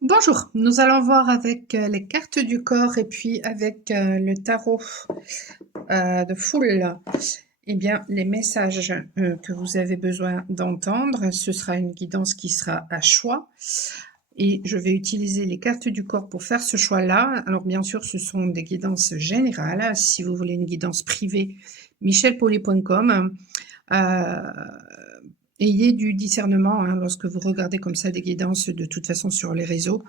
Bonjour, nous allons voir avec les cartes du corps et puis avec le tarot de foule, eh bien, les messages que vous avez besoin d'entendre. Ce sera une guidance qui sera à choix. Et je vais utiliser les cartes du corps pour faire ce choix-là. Alors, bien sûr, ce sont des guidances générales. Si vous voulez une guidance privée, michelpolly.com. Ayez du discernement hein, lorsque vous regardez comme ça des guidances de toute façon sur les réseaux.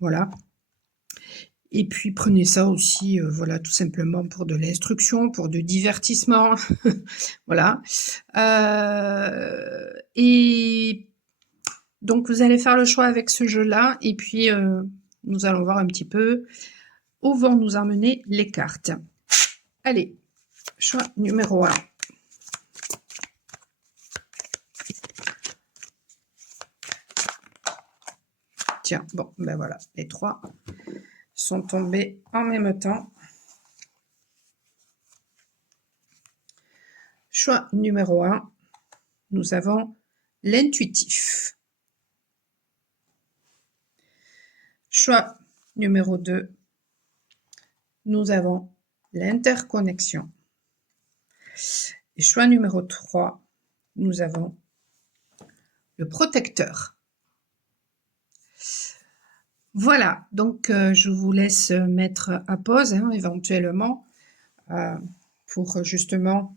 Voilà. Et puis prenez ça aussi, voilà, tout simplement pour de l'instruction, pour du divertissement, voilà. Et donc vous allez faire le choix avec ce jeu-là, et puis nous allons voir un petit peu où vont nous emmener les cartes. Allez, choix numéro 1. Tiens, bon, ben voilà, les trois sont tombés en même temps. Choix numéro 1, nous avons l'intuitif. Choix numéro 2, nous avons l'interconnexion. Et choix numéro 3, nous avons le protecteur. Voilà, donc je vous laisse mettre à pause hein, éventuellement pour justement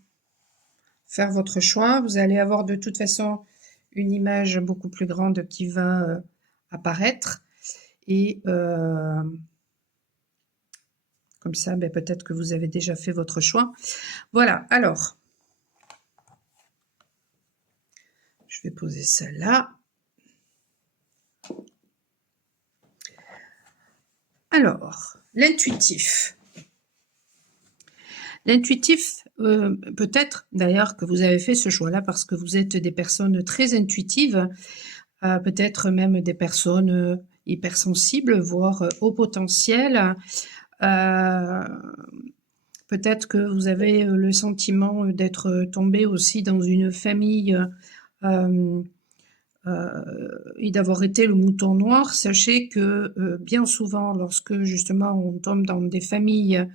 faire votre choix. Vous allez avoir de toute façon une image beaucoup plus grande qui va apparaître. Et comme ça, ben, peut-être que vous avez déjà fait votre choix. Voilà, alors, je vais poser ça là. Alors, l'intuitif. L'intuitif, peut-être d'ailleurs que vous avez fait ce choix-là parce que vous êtes des personnes très intuitives, peut-être même des personnes hypersensibles, voire haut potentiel. Peut-être que vous avez le sentiment d'être tombé aussi dans une famille et d'avoir été le mouton noir. Sachez que bien souvent, lorsque justement on tombe dans des familles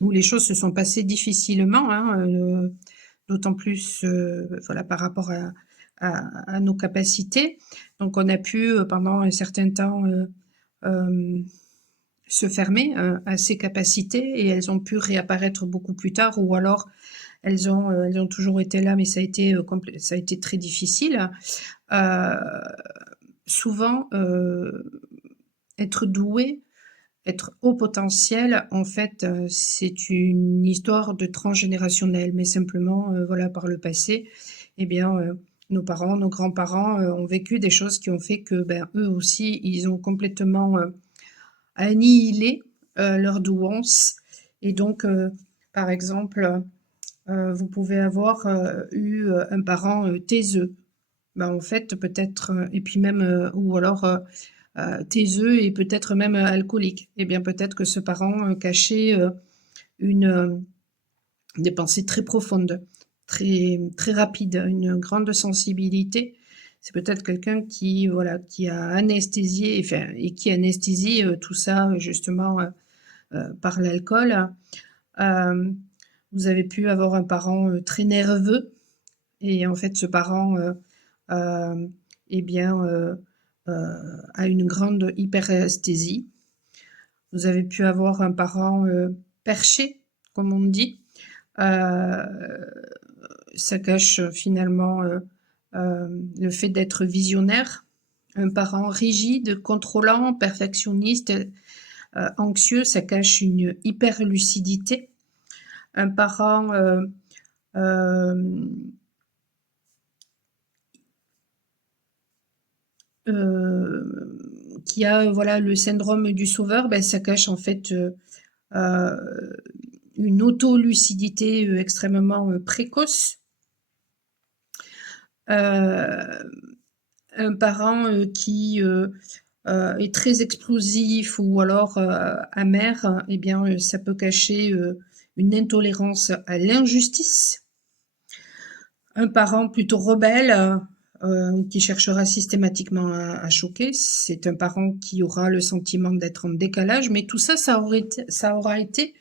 où les choses se sont passées difficilement, hein, d'autant plus voilà, par rapport à nos capacités. Donc on a pu pendant un certain temps se fermer à ces capacités et elles ont pu réapparaître beaucoup plus tard ou alors elles ont toujours été là mais ça a été très difficile. Souvent être doué, être haut potentiel, en fait, c'est une histoire de transgénérationnel, mais simplement, voilà, par le passé, eh bien, nos parents, nos grands-parents ont vécu des choses qui ont fait que, ben, eux aussi, ils ont complètement annihilé leur douance. Et donc, par exemple, vous pouvez avoir eu un parent taiseux. Ben, en fait, peut-être, et puis même, ou alors taiseux et peut-être même alcoolique. Eh bien, peut-être que ce parent cachait une, des pensées très profondes, très, très rapides, une grande sensibilité. C'est peut-être quelqu'un qui, voilà, qui a anesthésié, enfin, et qui anesthésie tout ça justement par l'alcool. Vous avez pu avoir un parent très nerveux et en fait, ce parent, eh bien, a une grande hyperesthésie. Vous avez pu avoir un parent perché, comme on dit. Ça cache finalement le fait d'être visionnaire. Un parent rigide, contrôlant, perfectionniste, anxieux, ça cache une hyperlucidité. Un parent qui a voilà le syndrome du sauveur, ben, ça cache en fait une auto-lucidité extrêmement précoce. Un parent qui est très explosif ou alors amer, eh bien ça peut cacher une intolérance à l'injustice. Un parent plutôt rebelle, qui cherchera systématiquement à choquer. C'est un parent qui aura le sentiment d'être en décalage, mais tout ça, ça aura été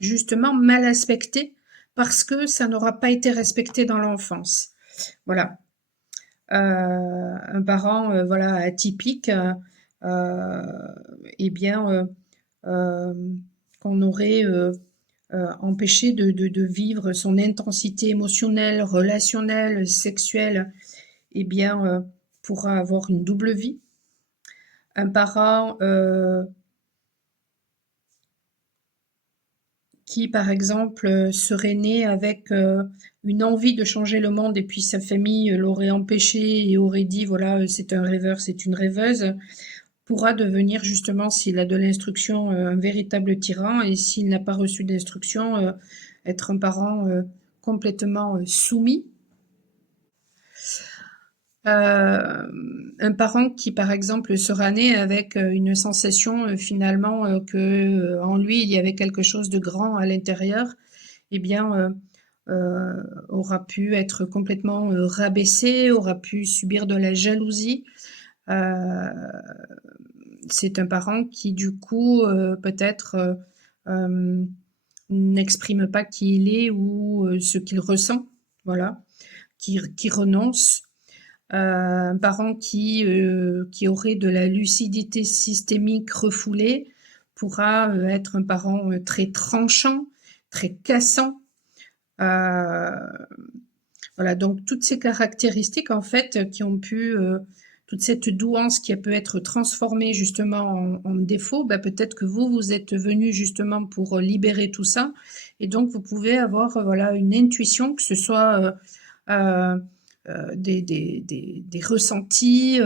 justement mal aspecté parce que ça n'aura pas été respecté dans l'enfance. Voilà. Un parent voilà atypique, eh bien qu'on aurait empêché de vivre son intensité émotionnelle, relationnelle, sexuelle, eh bien pourra avoir une double vie. Un parent qui, par exemple, serait né avec une envie de changer le monde et puis sa famille l'aurait empêché et aurait dit, voilà, c'est un rêveur, c'est une rêveuse, pourra devenir justement, s'il a de l'instruction, un véritable tyran et s'il n'a pas reçu d'instruction, être un parent complètement soumis. Un parent qui, par exemple, sera né avec une sensation finalement que en lui il y avait quelque chose de grand à l'intérieur, eh bien aura pu être complètement rabaissé, aura pu subir de la jalousie. C'est un parent qui du coup peut-être n'exprime pas qui il est ou ce qu'il ressent, voilà, qui renonce. Un parent qui aurait de la lucidité systémique refoulée pourra être un parent très tranchant, très cassant. Voilà, donc toutes ces caractéristiques en fait qui ont pu, toute cette douance qui peut être transformée justement en défaut, bah, peut-être que vous êtes venu justement pour libérer tout ça et donc vous pouvez avoir voilà une intuition, que ce soit des ressentis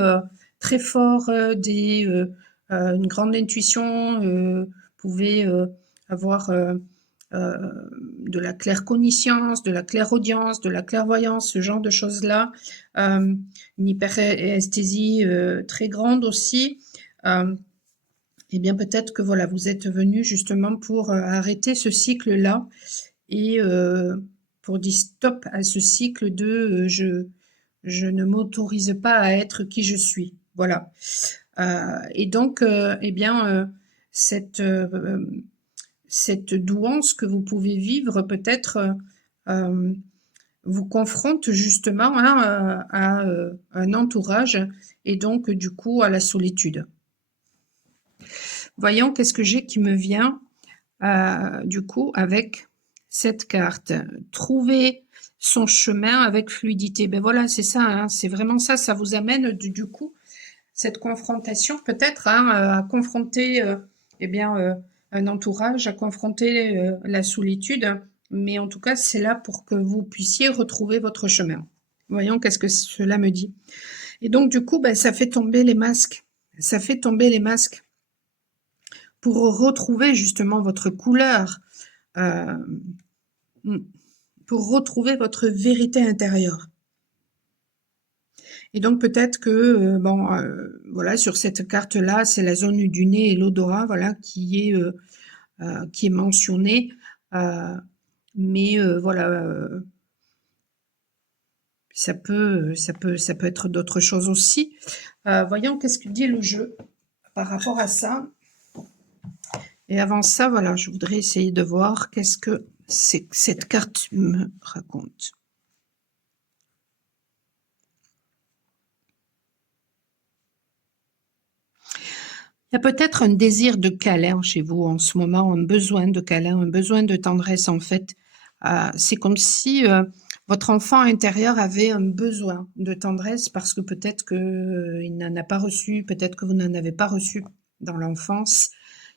très forts, une grande intuition, vous pouvez avoir de la claircogniscience, de la clairaudience, de la clairvoyance, ce genre de choses-là. Une hyperesthésie très grande aussi. Eh bien, peut-être que voilà, vous êtes venu justement pour arrêter ce cycle-là et pour dire stop à ce cycle de je ne m'autorise pas à être qui je suis. Voilà. Et donc, eh bien, cette douance que vous pouvez vivre peut-être vous confronte justement hein, à un entourage et donc du coup à la solitude. Voyons qu'est-ce que j'ai qui me vient du coup avec cette carte. Trouver son chemin avec fluidité. Ben voilà, c'est ça, hein, c'est vraiment ça. Ça vous amène du coup cette confrontation peut-être hein, à confronter eh bien un entourage, à confronter la solitude. Mais en tout cas, c'est là pour que vous puissiez retrouver votre chemin. Voyons qu'est-ce que cela me dit. Et donc du coup, ben, ça fait tomber les masques. Ça fait tomber les masques pour retrouver justement votre couleur, pour retrouver votre vérité intérieure. Et donc peut-être que bon, voilà, sur cette carte-là, c'est la zone du nez et l'odorat, voilà, qui est mentionnée. Mais voilà, ça peut être d'autres choses aussi. Voyons qu'est-ce que dit le jeu par rapport à ça. Et avant ça, voilà, je voudrais essayer de voir qu'est-ce que cette carte me raconte. Il y a peut-être un désir de câlin chez vous en ce moment, un besoin de câlin, un besoin de tendresse en fait. C'est comme si votre enfant intérieur avait un besoin de tendresse parce que peut-être qu'il n'en a pas reçu, peut-être que vous n'en avez pas reçu dans l'enfance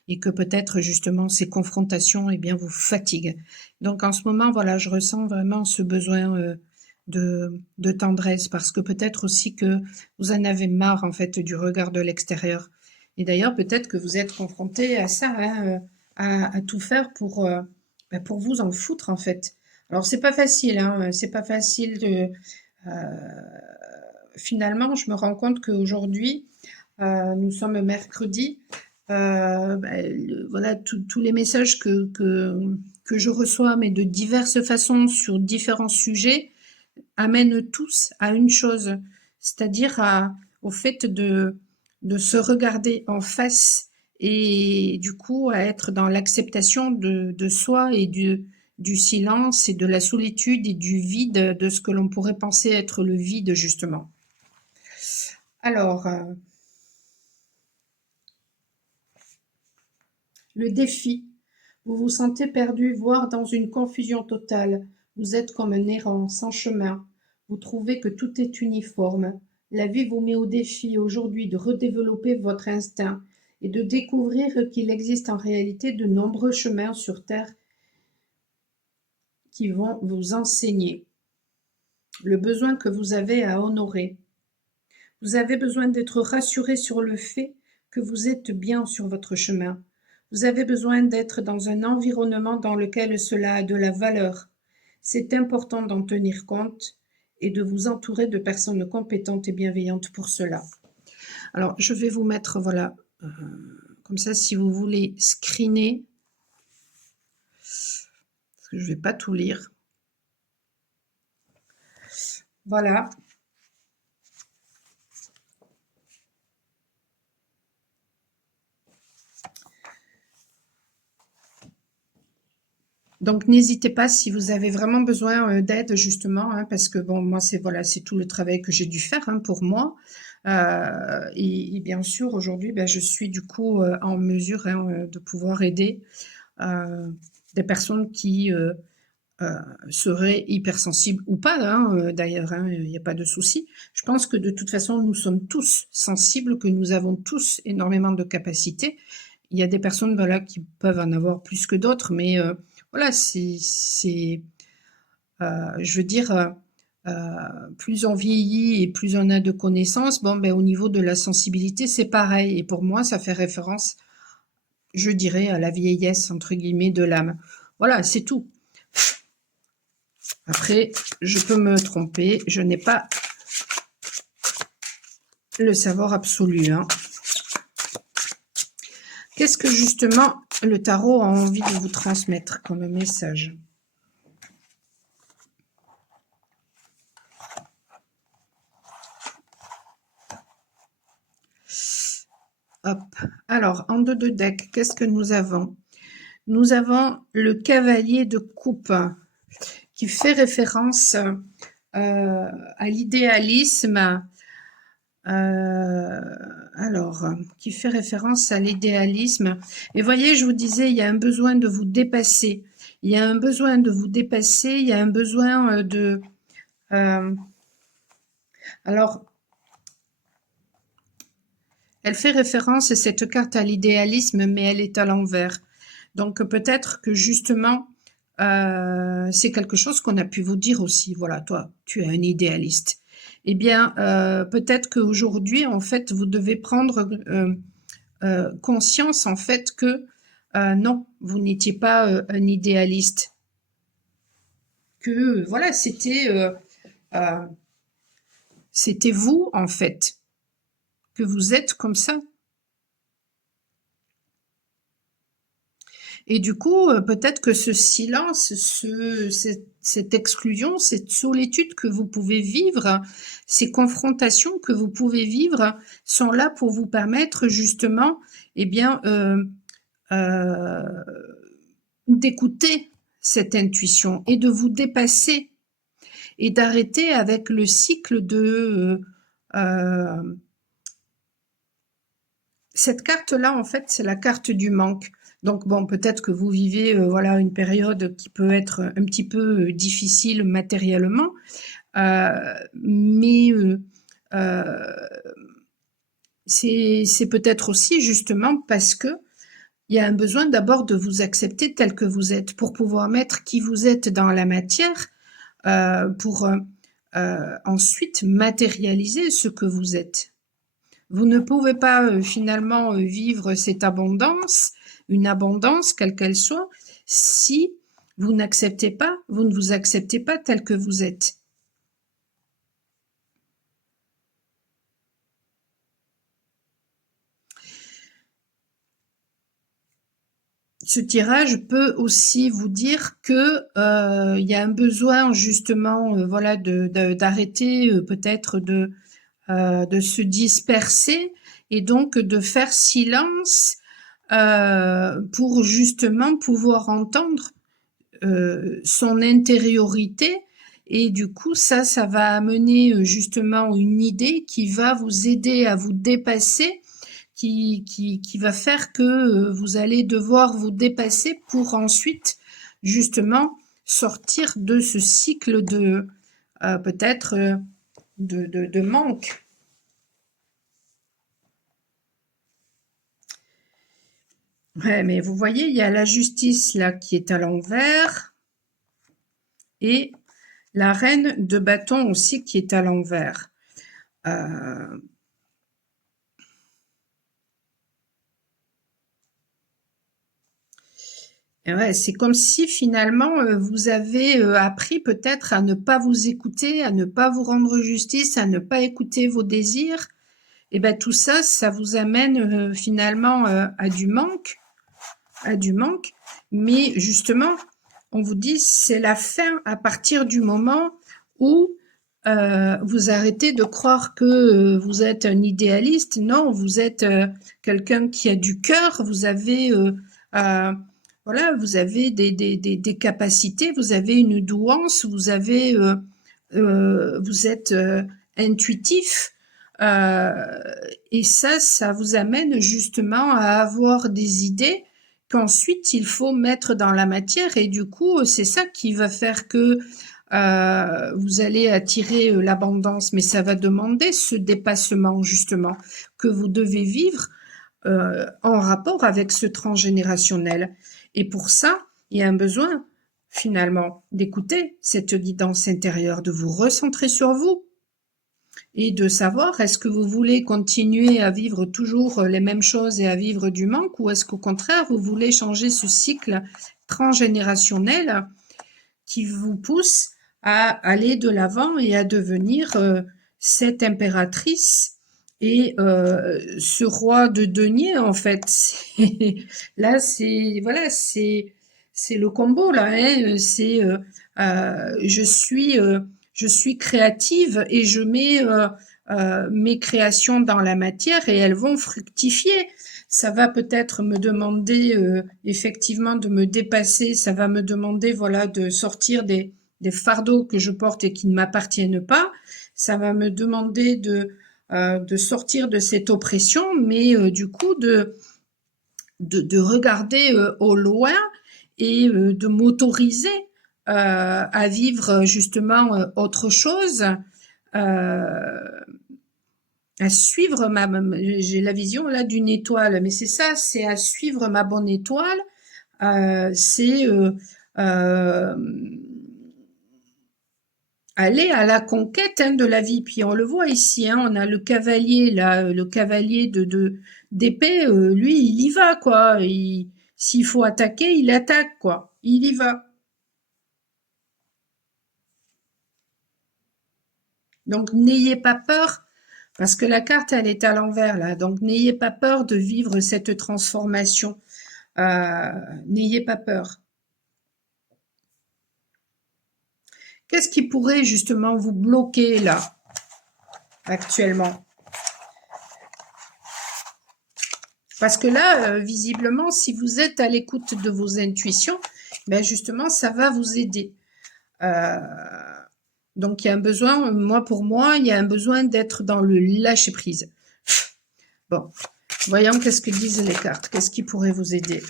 et que peut-être justement ces confrontations eh bien, vous fatiguent. Donc en ce moment, voilà, je ressens vraiment ce besoin de tendresse parce que peut-être aussi que vous en avez marre en fait du regard de l'extérieur. Et d'ailleurs, peut-être que vous êtes confronté à ça, hein, à tout faire pour vous en foutre en fait. Alors c'est pas facile, hein, c'est pas facile de. Finalement, je me rends compte qu'aujourd'hui, nous sommes mercredi. Voilà, tous les messages que je reçois, mais de diverses façons sur différents sujets, amènent tous à une chose, c'est-à-dire au fait de se regarder en face et du coup à être dans l'acceptation de soi et du silence et de la solitude et du vide, de ce que l'on pourrait penser être le vide justement. Alors, le défi. Vous vous sentez perdu, voire dans une confusion totale. Vous êtes comme un errant, sans chemin. Vous trouvez que tout est uniforme. La vie vous met au défi aujourd'hui de redévelopper votre instinct et de découvrir qu'il existe en réalité de nombreux chemins sur Terre qui vont vous enseigner le besoin que vous avez à honorer. Vous avez besoin d'être rassuré sur le fait que vous êtes bien sur votre chemin. Vous avez besoin d'être dans un environnement dans lequel cela a de la valeur. C'est important d'en tenir compte et de vous entourer de personnes compétentes et bienveillantes pour cela. Alors, je vais vous mettre, voilà, comme ça, si vous voulez screener, parce que je ne vais pas tout lire. Voilà. Donc n'hésitez pas si vous avez vraiment besoin d'aide justement, hein, parce que bon, moi c'est voilà, c'est tout le travail que j'ai dû faire hein, pour moi. Et bien sûr aujourd'hui, ben, je suis du coup en mesure hein, de pouvoir aider des personnes qui seraient hypersensibles ou pas. Hein, d'ailleurs, hein, il n'y a pas de souci. Je pense que de toute façon, nous sommes tous sensibles, que nous avons tous énormément de capacités. Il y a des personnes voilà, qui peuvent en avoir plus que d'autres, mais voilà, je veux dire, plus on vieillit et plus on a de connaissances, bon, ben, au niveau de la sensibilité, c'est pareil. Et pour moi, ça fait référence, je dirais, à la vieillesse, entre guillemets, de l'âme. Voilà, c'est tout. Après, je peux me tromper, je n'ai pas le savoir absolu. Hein. Qu'est-ce que justement le tarot a envie de vous transmettre comme message? Hop. Alors, en deux de deck, qu'est-ce que nous avons? Nous avons le cavalier de coupe qui fait référence à l'idéalisme. Qui fait référence à l'idéalisme. Et voyez, je vous disais, il y a un besoin de vous dépasser. Il y a un besoin de vous dépasser, il y a un besoin de... alors, elle fait référence, cette carte, à l'idéalisme, mais elle est à l'envers. Donc peut-être que justement, c'est quelque chose qu'on a pu vous dire aussi. Voilà, toi, tu es un idéaliste. Eh bien, peut-être qu'aujourd'hui, en fait, vous devez prendre conscience, en fait, que non, vous n'étiez pas un idéaliste. Que, voilà, c'était vous, en fait, que vous êtes comme ça. Et du coup, peut-être que ce silence, cette exclusion, cette solitude que vous pouvez vivre, ces confrontations que vous pouvez vivre sont là pour vous permettre justement, eh bien, d'écouter cette intuition et de vous dépasser et d'arrêter avec le cycle de... cette carte-là, en fait, c'est la carte du manque. Donc bon, peut-être que vous vivez voilà une période qui peut être un petit peu difficile matériellement, mais c'est peut-être aussi justement parce que il y a un besoin d'abord de vous accepter tel que vous êtes pour pouvoir mettre qui vous êtes dans la matière, pour ensuite matérialiser ce que vous êtes. Vous ne pouvez pas finalement vivre cette abondance, une abondance quelle qu'elle soit, si vous n'acceptez pas, vous ne vous acceptez pas tel que vous êtes. Ce tirage peut aussi vous dire que il y a un besoin justement, voilà, d'arrêter peut-être de de se disperser et donc de faire silence pour justement pouvoir entendre son intériorité. Et du coup, ça va amener justement une idée qui va vous aider à vous dépasser, qui va faire que vous allez devoir vous dépasser pour ensuite justement sortir de ce cycle de peut-être de manque. Ouais, mais vous voyez, il y a la justice là qui est à l'envers et la reine de bâton aussi qui est à l'envers. Ouais, c'est comme si finalement vous avez appris peut-être à ne pas vous écouter, à ne pas vous rendre justice, à ne pas écouter vos désirs. Et ben tout ça, ça vous amène finalement à du manque, Mais justement, on vous dit c'est la fin à partir du moment où vous arrêtez de croire que vous êtes un idéaliste. Non, vous êtes quelqu'un qui a du cœur. Vous avez voilà, vous avez des capacités, vous avez une douance, vous avez vous êtes intuitif. Et ça vous amène justement à avoir des idées qu'ensuite il faut mettre dans la matière. Et du coup, c'est ça qui va faire que vous allez attirer l'abondance, mais ça va demander ce dépassement justement que vous devez vivre en rapport avec ce transgénérationnel. Et pour ça, il y a un besoin finalement d'écouter cette guidance intérieure, de vous recentrer sur vous et de savoir est-ce que vous voulez continuer à vivre toujours les mêmes choses et à vivre du manque, ou est-ce qu'au contraire vous voulez changer ce cycle transgénérationnel qui vous pousse à aller de l'avant et à devenir cette impératrice et ce roi de denier en fait. Là c'est voilà, c'est le combo là, hein. C'est je suis créative et je mets mes créations dans la matière et elles vont fructifier. Ça va peut-être me demander effectivement de me dépasser, ça va me demander voilà de sortir des fardeaux que je porte et qui ne m'appartiennent pas. Ça va me demander de sortir de cette oppression, mais du coup de regarder au loin et de m'autoriser à vivre justement autre chose, à suivre j'ai la vision là d'une étoile, mais c'est ça, c'est à suivre ma bonne étoile, c'est aller à la conquête de la vie. Puis on le voit ici, hein, on a le cavalier là, le cavalier d'épée, lui il y va quoi. S'il faut attaquer, il attaque quoi. Il y va. Donc n'ayez pas peur, parce que la carte elle est à l'envers là. Donc n'ayez pas peur de vivre cette transformation. N'ayez pas peur. Qu'est-ce qui pourrait justement vous bloquer là, actuellement? Parce que là, visiblement, si vous êtes à l'écoute de vos intuitions, ben justement, ça va vous aider. Donc, il y a un besoin, pour moi, il y a un besoin d'être dans le lâcher-prise. Bon, voyons qu'est-ce que disent les cartes. Qu'est-ce qui pourrait vous aider?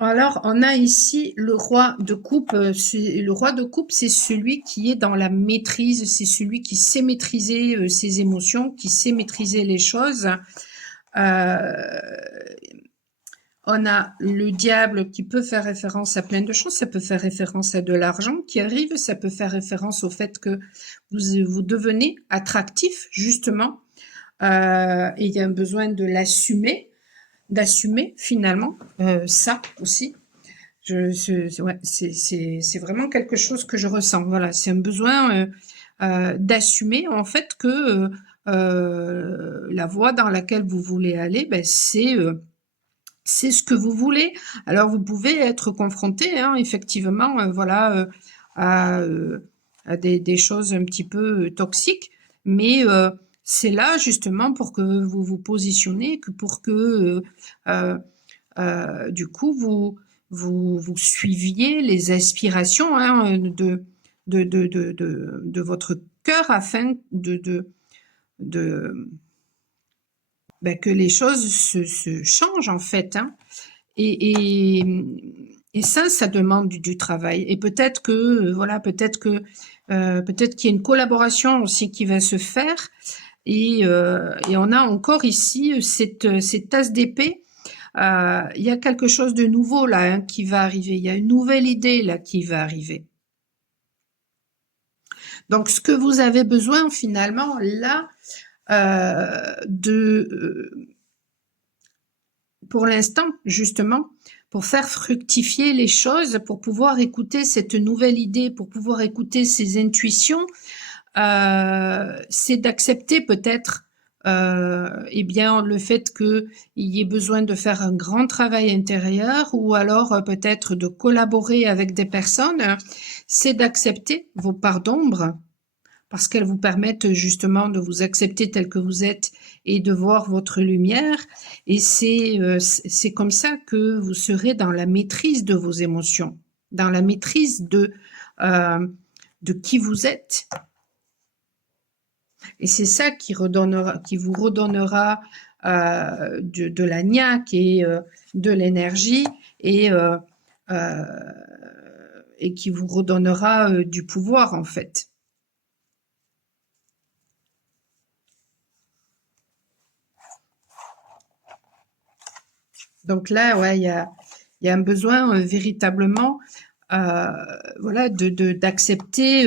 Alors, on a ici le roi de coupe. Le roi de coupe, c'est celui qui est dans la maîtrise, c'est celui qui sait maîtriser ses émotions, qui sait maîtriser les choses. On a le diable qui peut faire référence à plein de choses. Ça peut faire référence à de l'argent qui arrive. Ça peut faire référence au fait que vous devenez attractif, justement. Et il y a un besoin de l'assumer, d'assumer finalement ça aussi. Ouais, c'est vraiment quelque chose que je ressens. Voilà, c'est un besoin d'assumer en fait que la voie dans laquelle vous voulez aller, ben, c'est ce que vous voulez. Alors vous pouvez être confronté, hein, effectivement, voilà, à des choses un petit peu toxiques, mais c'est là justement pour que vous vous positionnez, que pour que du coup vous suiviez les aspirations hein, de votre cœur afin de que les choses se changent en fait. Hein. Et, et, et ça demande du travail. Et peut-être que voilà, peut-être qu'il y a une collaboration aussi qui va se faire. Et on a encore ici cette tasse d'épée. Il y a quelque chose de nouveau là hein, qui va arriver. Il y a une nouvelle idée là qui va arriver. Donc, ce que vous avez besoin finalement là, pour l'instant, justement, pour faire fructifier les choses, pour pouvoir écouter cette nouvelle idée, pour pouvoir écouter ces intuitions, c'est d'accepter peut-être bien le fait qu'il y ait besoin de faire un grand travail intérieur ou alors peut-être de collaborer avec des personnes, c'est d'accepter vos parts d'ombre parce qu'elles vous permettent justement de vous accepter tel que vous êtes et de voir votre lumière. Et c'est comme ça que vous serez dans la maîtrise de vos émotions, dans la maîtrise de qui vous êtes. Et c'est ça qui vous redonnera de la niaque et de l'énergie et qui vous redonnera du pouvoir en fait. Donc là, ouais, il y a un besoin véritablement, voilà, d'accepter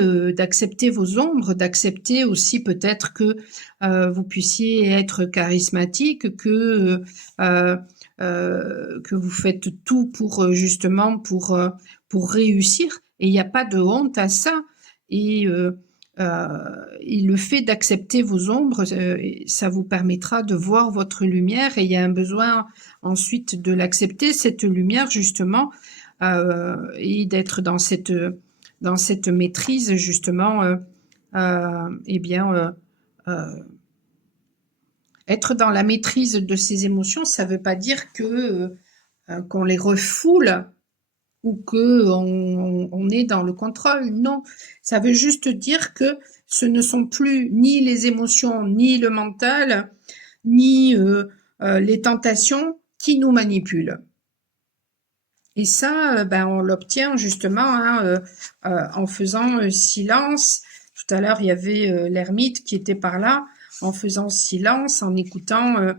vos ombres, d'accepter aussi peut-être que vous puissiez être charismatique, que vous faites tout pour justement pour réussir. Et il n'y a pas de honte à ça. Et le fait d'accepter vos ombres, ça vous permettra de voir votre lumière et il y a un besoin ensuite de l'accepter, cette lumière justement, et d'être dans cette maîtrise justement, être dans la maîtrise de ses émotions, ça ne veut pas dire que qu'on les refoule ou que on est dans le contrôle. Non, ça veut juste dire que ce ne sont plus ni les émotions, ni le mental, ni les tentations qui nous manipulent. Et ça, on l'obtient justement hein, en faisant silence. Tout à l'heure, il y avait l'ermite qui était par là, en faisant silence, en écoutant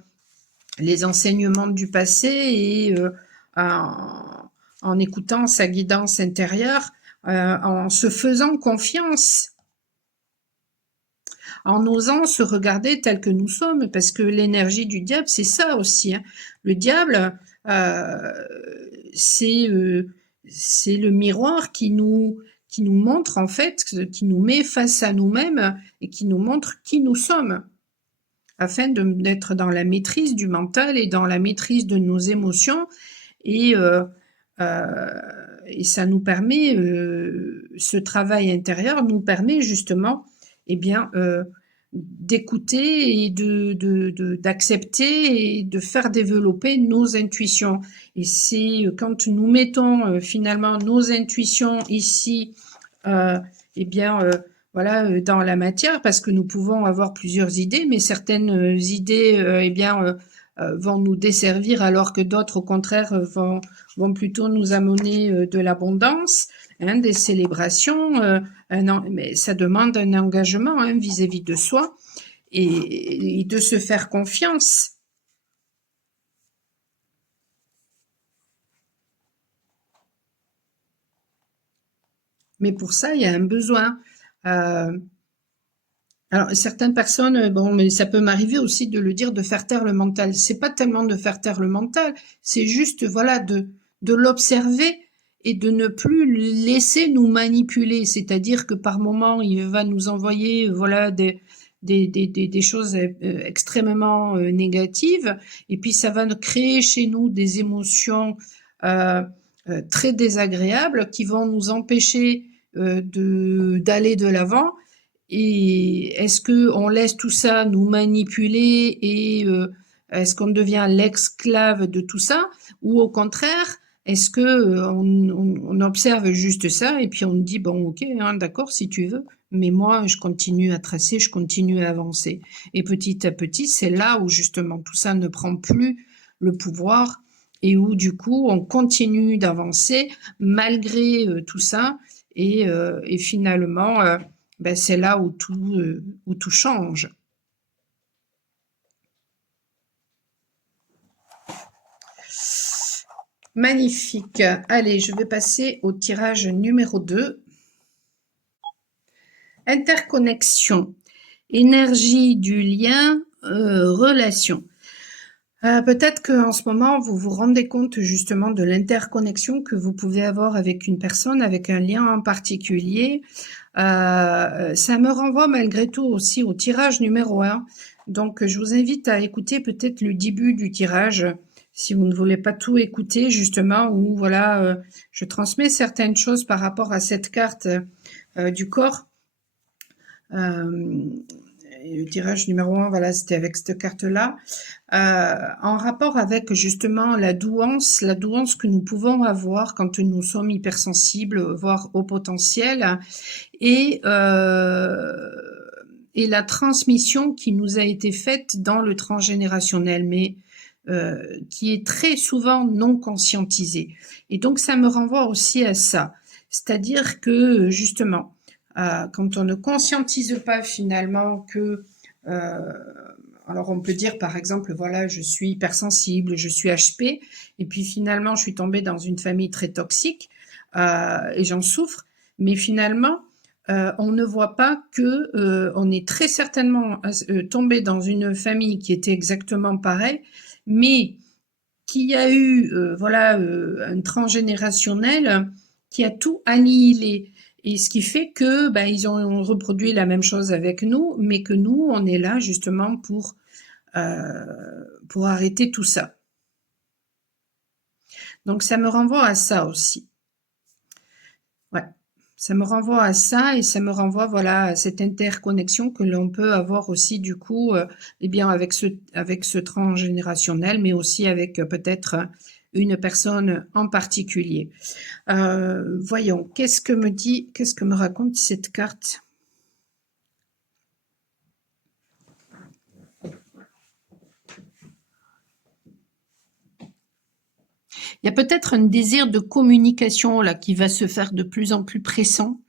les enseignements du passé et en écoutant sa guidance intérieure, en se faisant confiance, en osant se regarder tel que nous sommes, parce que l'énergie du diable, c'est ça aussi. Hein. Le diable, c'est le miroir qui nous montre en fait, qui nous met face à nous-mêmes et qui nous montre qui nous sommes, afin d'être dans la maîtrise du mental et dans la maîtrise de nos émotions et ça nous permet, ce travail intérieur nous permet justement, d'écouter et d'accepter et de faire développer nos intuitions. Et c'est quand nous mettons finalement nos intuitions ici, voilà, dans la matière, parce que nous pouvons avoir plusieurs idées, mais certaines idées, vont nous desservir, alors que d'autres, au contraire, vont plutôt nous amener de l'abondance, hein, des célébrations. Mais ça demande un engagement hein, vis-à-vis de soi et de se faire confiance. Mais pour ça, il y a un besoin. Alors, certaines personnes, bon, mais ça peut m'arriver aussi de le dire, de faire taire le mental. C'est pas tellement de faire taire le mental, c'est juste, voilà, de l'observer et de ne plus laisser nous manipuler. C'est-à-dire que par moment, il va nous envoyer, voilà, des choses extrêmement négatives, et puis ça va créer chez nous des émotions très désagréables qui vont nous empêcher d'aller de l'avant. Et est-ce que on laisse tout ça nous manipuler et est-ce qu'on devient l'esclave de tout ça? Ou au contraire, est-ce que on observe juste ça et puis on dit bon ok, hein, d'accord si tu veux, mais moi je continue à tracer, je continue à avancer. Et petit à petit, c'est là où justement tout ça ne prend plus le pouvoir et où du coup on continue d'avancer malgré tout ça et finalement ben, c'est là où tout change. Magnifique. Allez, je vais passer au tirage numéro 2. Interconnexion, énergie du lien, relation. Peut-être qu'en ce moment, vous vous rendez compte justement de l'interconnexion que vous pouvez avoir avec une personne, avec un lien en particulier. Ça me renvoie malgré tout aussi au tirage numéro 1. Donc, je vous invite à écouter peut-être le début du tirage, si vous ne voulez pas tout écouter, justement, où voilà, je transmets certaines choses par rapport à cette carte du corps. Le tirage numéro 1, voilà, c'était avec cette carte-là, en rapport avec justement la douance que nous pouvons avoir quand nous sommes hypersensibles, voire au potentiel, et la transmission qui nous a été faite dans le transgénérationnel, mais qui est très souvent non conscientisée. Et donc ça me renvoie aussi à ça, c'est-à-dire que justement, quand on ne conscientise pas finalement que alors on peut dire par exemple, voilà, je suis hypersensible, je suis HP, et puis finalement je suis tombée dans une famille très toxique et j'en souffre, mais finalement on ne voit pas que on est très certainement tombé dans une famille qui était exactement pareille, mais qui a eu voilà un transgénérationnel qui a tout annihilé. Et ce qui fait que ils ont reproduit la même chose avec nous, mais que nous, on est là justement pour arrêter tout ça. Donc ça me renvoie à ça aussi. Ouais, ça me renvoie à ça et ça me renvoie voilà à cette interconnexion que l'on peut avoir aussi du coup, eh bien avec ce transgénérationnel, mais aussi avec peut-être une personne en particulier. Voyons, qu'est-ce que me raconte cette carte? Il y a peut-être un désir de communication là qui va se faire de plus en plus pressant.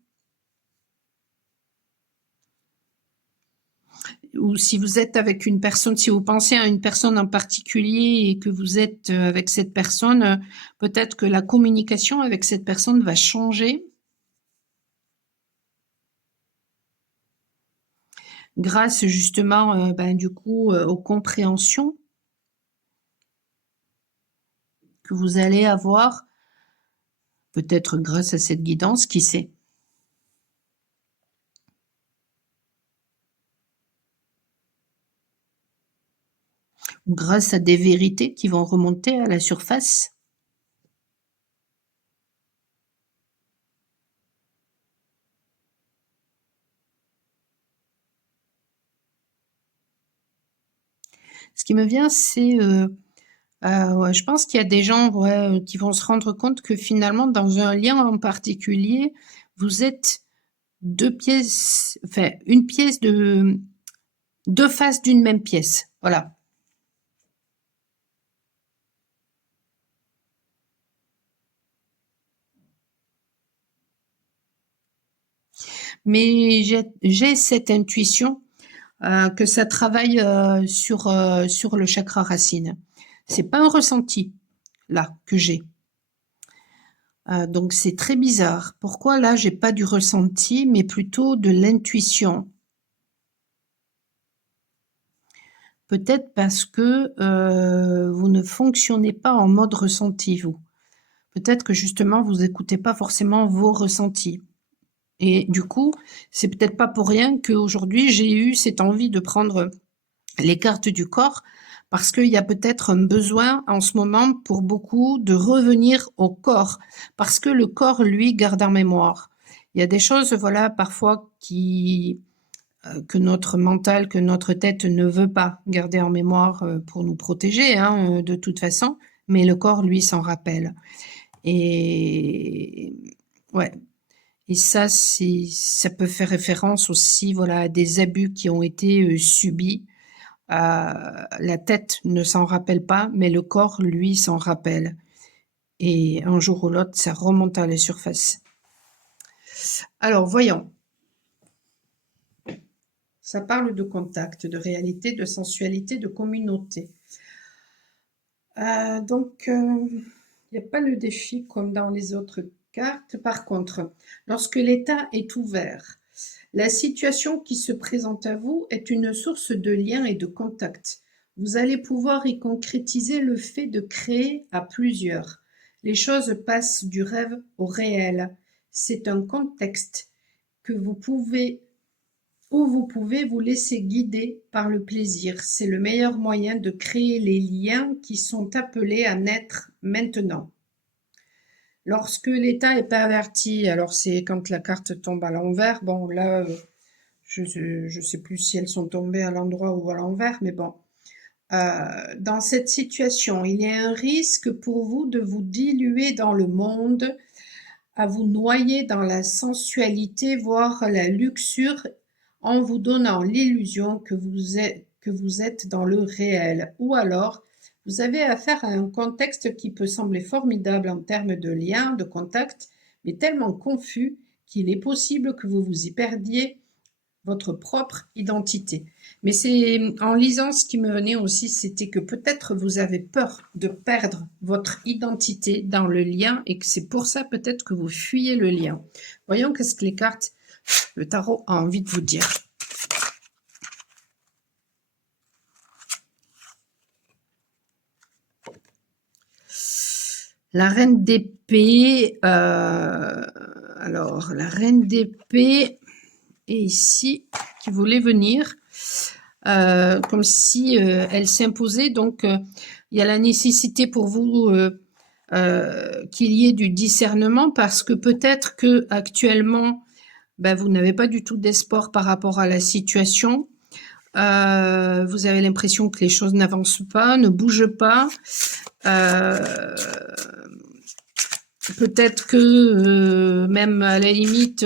Ou si vous êtes avec une personne, si vous pensez à une personne en particulier et que vous êtes avec cette personne, peut-être que la communication avec cette personne va changer grâce justement du coup aux compréhensions que vous allez avoir, peut-être grâce à cette guidance, qui sait. Grâce à des vérités qui vont remonter à la surface. Ce qui me vient, c'est, ouais, je pense qu'il y a des gens qui vont se rendre compte que finalement, dans un lien en particulier, vous êtes deux pièces, enfin, une pièce de deux faces d'une même pièce. Voilà. Mais j'ai cette intuition que ça travaille sur le chakra racine. C'est pas un ressenti là que j'ai. Donc c'est très bizarre. Pourquoi là j'ai pas du ressenti, mais plutôt de l'intuition? Peut-être parce que vous ne fonctionnez pas en mode ressenti, vous. Peut-être que justement vous écoutez pas forcément vos ressentis. Et du coup, c'est peut-être pas pour rien qu'aujourd'hui j'ai eu cette envie de prendre les cartes du corps, parce qu'il y a peut-être un besoin en ce moment pour beaucoup de revenir au corps, parce que le corps, lui, garde en mémoire. Il y a des choses, voilà, parfois que notre mental, que notre tête ne veut pas garder en mémoire pour nous protéger, hein, de toute façon, mais le corps, lui, s'en rappelle. Et ouais, et ça, ça peut faire référence aussi, voilà, à des abus qui ont été subis. La tête ne s'en rappelle pas, mais le corps, lui, s'en rappelle. Et un jour ou l'autre, ça remonte à la surface. Alors, voyons. Ça parle de contact, de réalité, de sensualité, de communauté. Donc, il n'y a pas le défi comme dans les autres cartes. Par contre, lorsque l'état est ouvert, la situation qui se présente à vous est une source de lien et de contact. Vous allez pouvoir y concrétiser le fait de créer à plusieurs. Les choses passent du rêve au réel. C'est un contexte que vous pouvez vous laisser guider par le plaisir. C'est le meilleur moyen de créer les liens qui sont appelés à naître maintenant. Lorsque l'état est perverti, alors c'est quand la carte tombe à l'envers. Bon, là, je sais plus si elles sont tombées à l'endroit ou à l'envers, mais bon. Dans cette situation, il y a un risque pour vous de vous diluer dans le monde, à vous noyer dans la sensualité, voire la luxure, en vous donnant l'illusion que vous êtes dans le réel. Ou alors, vous avez affaire à un contexte qui peut sembler formidable en termes de lien, de contact, mais tellement confus qu'il est possible que vous vous y perdiez votre propre identité. Mais c'est en lisant ce qui me venait aussi, c'était que peut-être vous avez peur de perdre votre identité dans le lien et que c'est pour ça peut-être que vous fuyez le lien. Voyons qu'est-ce que les cartes, le tarot a envie de vous dire. La reine d'épée, alors la reine d'épée est ici, qui voulait venir, comme si elle s'imposait. Donc, il y a la nécessité pour vous qu'il y ait du discernement, parce que peut-être que actuellement, ben, vous n'avez pas du tout d'espoir par rapport à la situation. Vous avez l'impression que les choses n'avancent pas, ne bougent pas. Peut-être que même à la limite,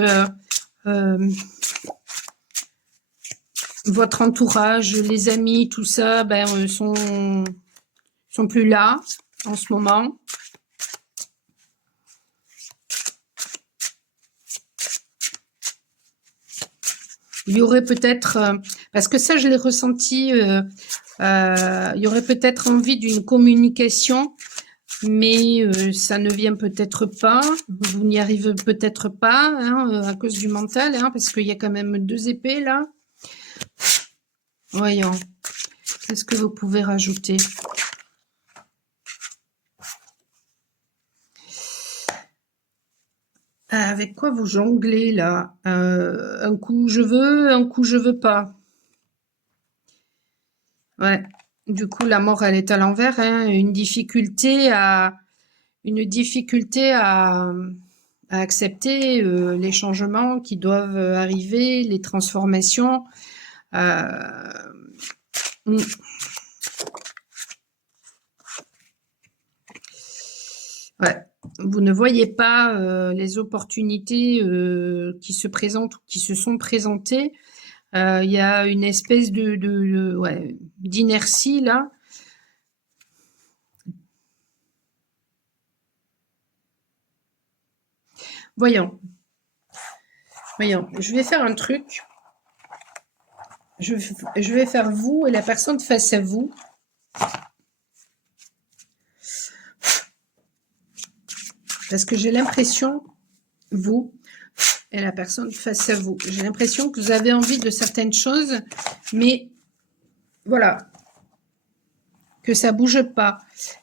votre entourage, les amis, tout ça, ben, sont plus là en ce moment. Il y aurait peut-être, parce que ça je l'ai ressenti, il y aurait peut-être envie d'une communication, mais ça ne vient peut-être pas, vous n'y arrivez peut-être pas, hein, à cause du mental, hein, parce qu'il y a quand même 2 épées là. Voyons, qu'est-ce que vous pouvez rajouter? Avec quoi vous jonglez là? Un coup je veux, un coup je veux pas. Ouais. Du coup, la mort, elle est à l'envers, hein. Une difficulté à accepter les changements qui doivent arriver, les transformations. Mm. Ouais. Vous ne voyez pas les opportunités qui se présentent ou qui se sont présentées. Il y a une espèce ouais, d'inertie là. Voyons. Voyons. Je vais faire un truc. Je vais faire vous et la personne face à vous. Parce que j'ai l'impression, vous et la personne face à vous, j'ai l'impression que vous avez envie de certaines choses, mais voilà, que ça bouge pas.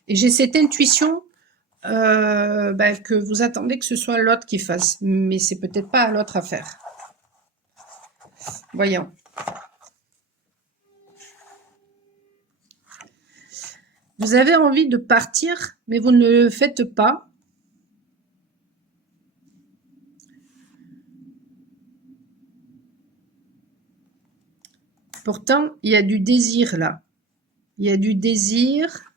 Et j'ai cette intuition que vous attendez que ce soit l'autre qui fasse, mais c'est peut-être pas à l'autre à faire. Voyons. Vous avez envie de partir, mais vous ne le faites pas. Pourtant, il y a du désir là. Il y a du désir.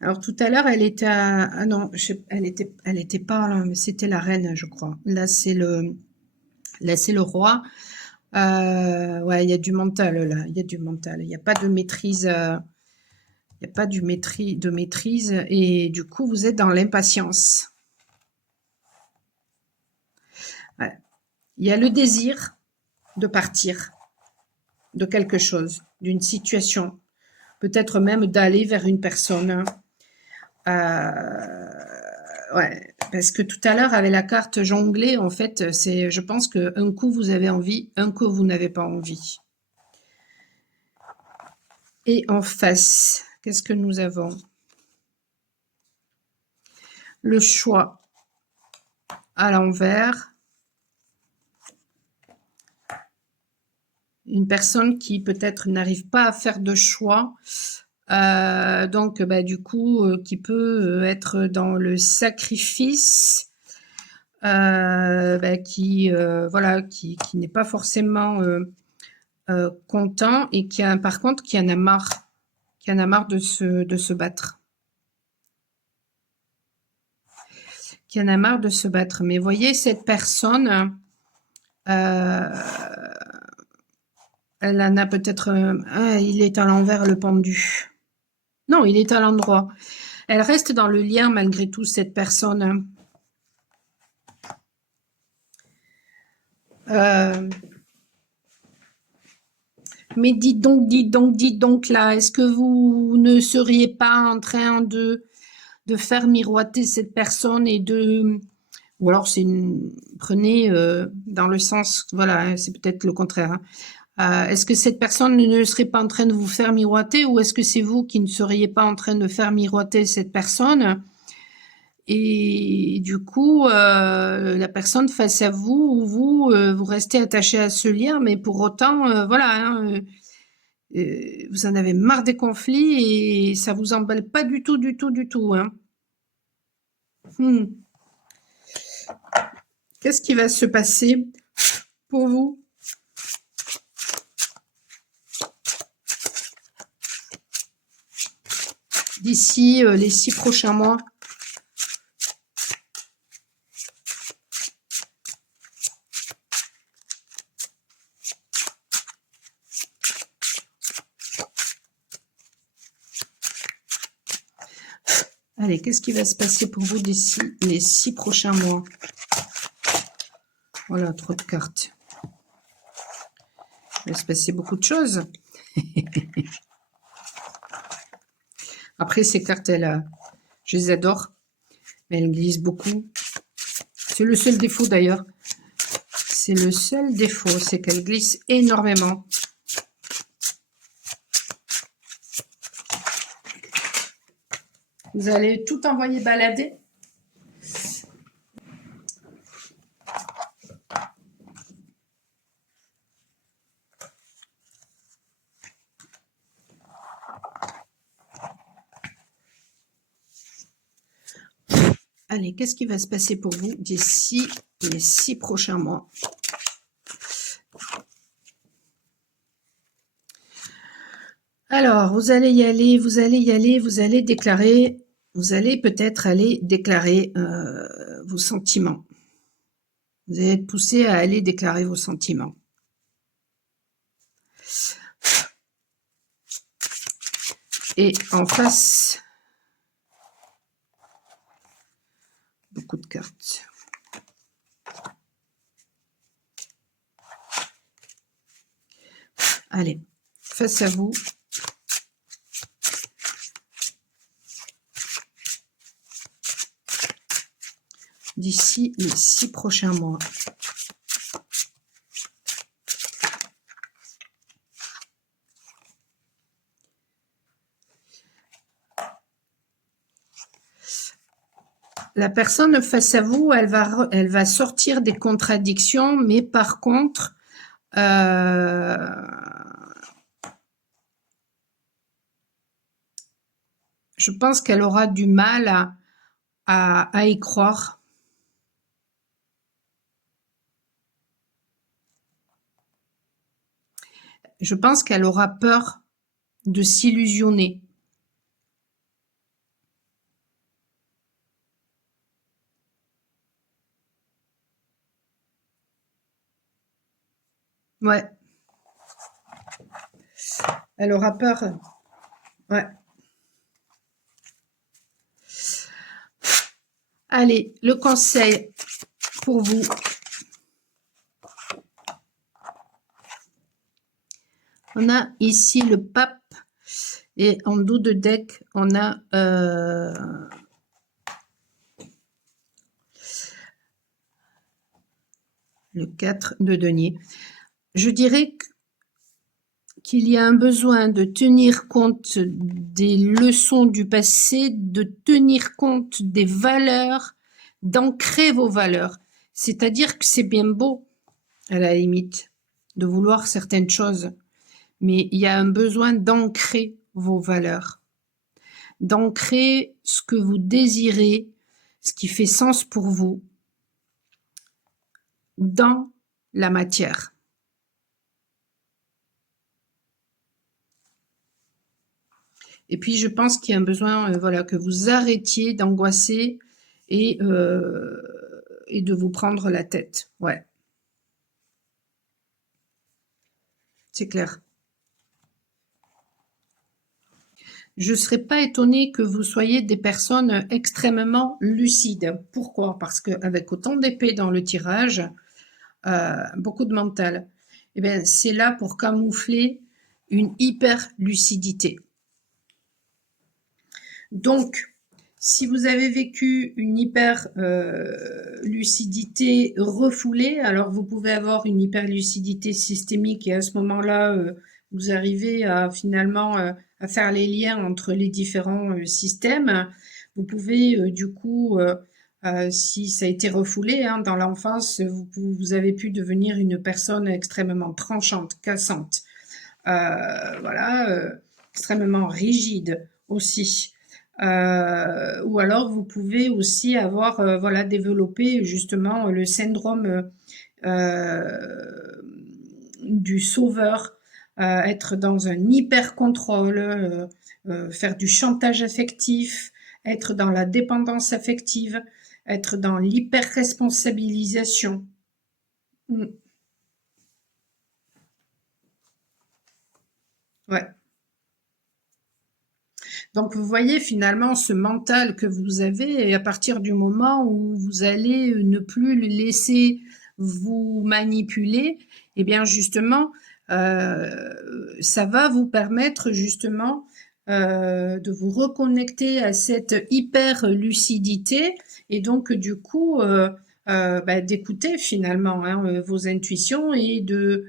Alors tout à l'heure, elle était à... Ah non, elle était pas là, mais c'était la reine, je crois. Là, c'est le roi. Ouais, il y a du mental là. Il y a du mental. Il n'y a pas de maîtrise. Il n'y a pas de maîtrise. Et du coup, vous êtes dans l'impatience. Ouais. Il y a le désir de partir de quelque chose, d'une situation. Peut-être même d'aller vers une personne. Ouais, parce que tout à l'heure, avec la carte jonglée, en fait, je pense qu'un coup vous avez envie, un coup vous n'avez pas envie. Et en face, qu'est-ce que nous avons? Le choix à l'envers. Une personne qui peut-être n'arrive pas à faire de choix, donc bah, du coup, qui peut être dans le sacrifice, bah, voilà, qui n'est pas forcément content et par contre, qui en a marre, de se battre. Qui en a marre de se battre. Mais voyez, cette personne, elle en a peut-être... il est à l'envers, le pendu. Non, il est à l'endroit. Elle reste dans le lien malgré tout, cette personne. Mais dites donc là, est-ce que vous ne seriez pas en train de faire miroiter cette personne et de... Ou alors prenez dans le sens, voilà, c'est peut-être le contraire. Est-ce que cette personne ne serait pas en train de vous faire miroiter ou est-ce que c'est vous qui ne seriez pas en train de faire miroiter cette personne? Et du coup, la personne face à vous, vous restez attaché à ce lien, mais pour autant, voilà, hein, vous en avez marre des conflits et ça vous emballe pas du tout, du tout, du tout, hein. Qu'est-ce qui va se passer pour vous d'ici les 6 prochains mois? Allez, qu'est-ce qui va se passer pour vous d'ici les 6 prochains mois? Voilà, trop de cartes. Il va se passer beaucoup de choses. Après, ces cartes, je les adore, mais elles glissent beaucoup. C'est le seul défaut d'ailleurs. C'est le seul défaut, c'est qu'elles glissent énormément. Vous allez tout envoyer balader. Allez, qu'est-ce qui va se passer pour vous d'ici les 6 prochains mois? Alors, vous allez y aller, vous allez y aller, vous allez déclarer, vous allez peut-être aller déclarer vos sentiments. Vous allez être poussé à aller déclarer vos sentiments. Et en face, beaucoup de cartes. Allez, face à vous. D'ici les 6 prochains mois. La personne face à vous, elle va sortir des contradictions, mais par contre, je pense qu'elle aura du mal à y croire. Je pense qu'elle aura peur de s'illusionner. Ouais. Elle aura peur. Ouais. Allez, le conseil pour vous. On a ici le pape et en dos de deck, on a le 4 de denier. Je dirais qu'il y a un besoin de tenir compte des leçons du passé, de tenir compte des valeurs, d'ancrer vos valeurs. C'est-à-dire que c'est bien beau, à la limite, de vouloir certaines choses, mais il y a un besoin d'ancrer vos valeurs, d'ancrer ce que vous désirez, ce qui fait sens pour vous, dans la matière. Et puis, je pense qu'il y a un besoin, voilà, que vous arrêtiez d'angoisser et de vous prendre la tête. Ouais. C'est clair. Je ne serais pas étonnée que vous soyez des personnes extrêmement lucides. Pourquoi? Parce qu'avec autant d'épées dans le tirage, beaucoup de mental, eh bien, c'est là pour camoufler une hyper lucidité. Donc, si vous avez vécu une hyper lucidité refoulée, alors vous pouvez avoir une hyper lucidité systémique et à ce moment-là, vous arrivez à finalement à faire les liens entre les différents systèmes. Vous pouvez du coup, si ça a été refoulé hein, dans l'enfance, vous avez pu devenir une personne extrêmement tranchante, cassante, voilà, extrêmement rigide aussi. Ou alors vous pouvez aussi avoir voilà développé justement le syndrome du sauveur, être dans un hyper contrôle, faire du chantage affectif, être dans la dépendance affective, être dans l'hyper responsabilisation. Ouais. Donc vous voyez finalement ce mental que vous avez et à partir du moment où vous allez ne plus le laisser vous manipuler, eh bien justement, ça va vous permettre justement de vous reconnecter à cette hyper lucidité et donc du coup d'écouter finalement hein, vos intuitions et de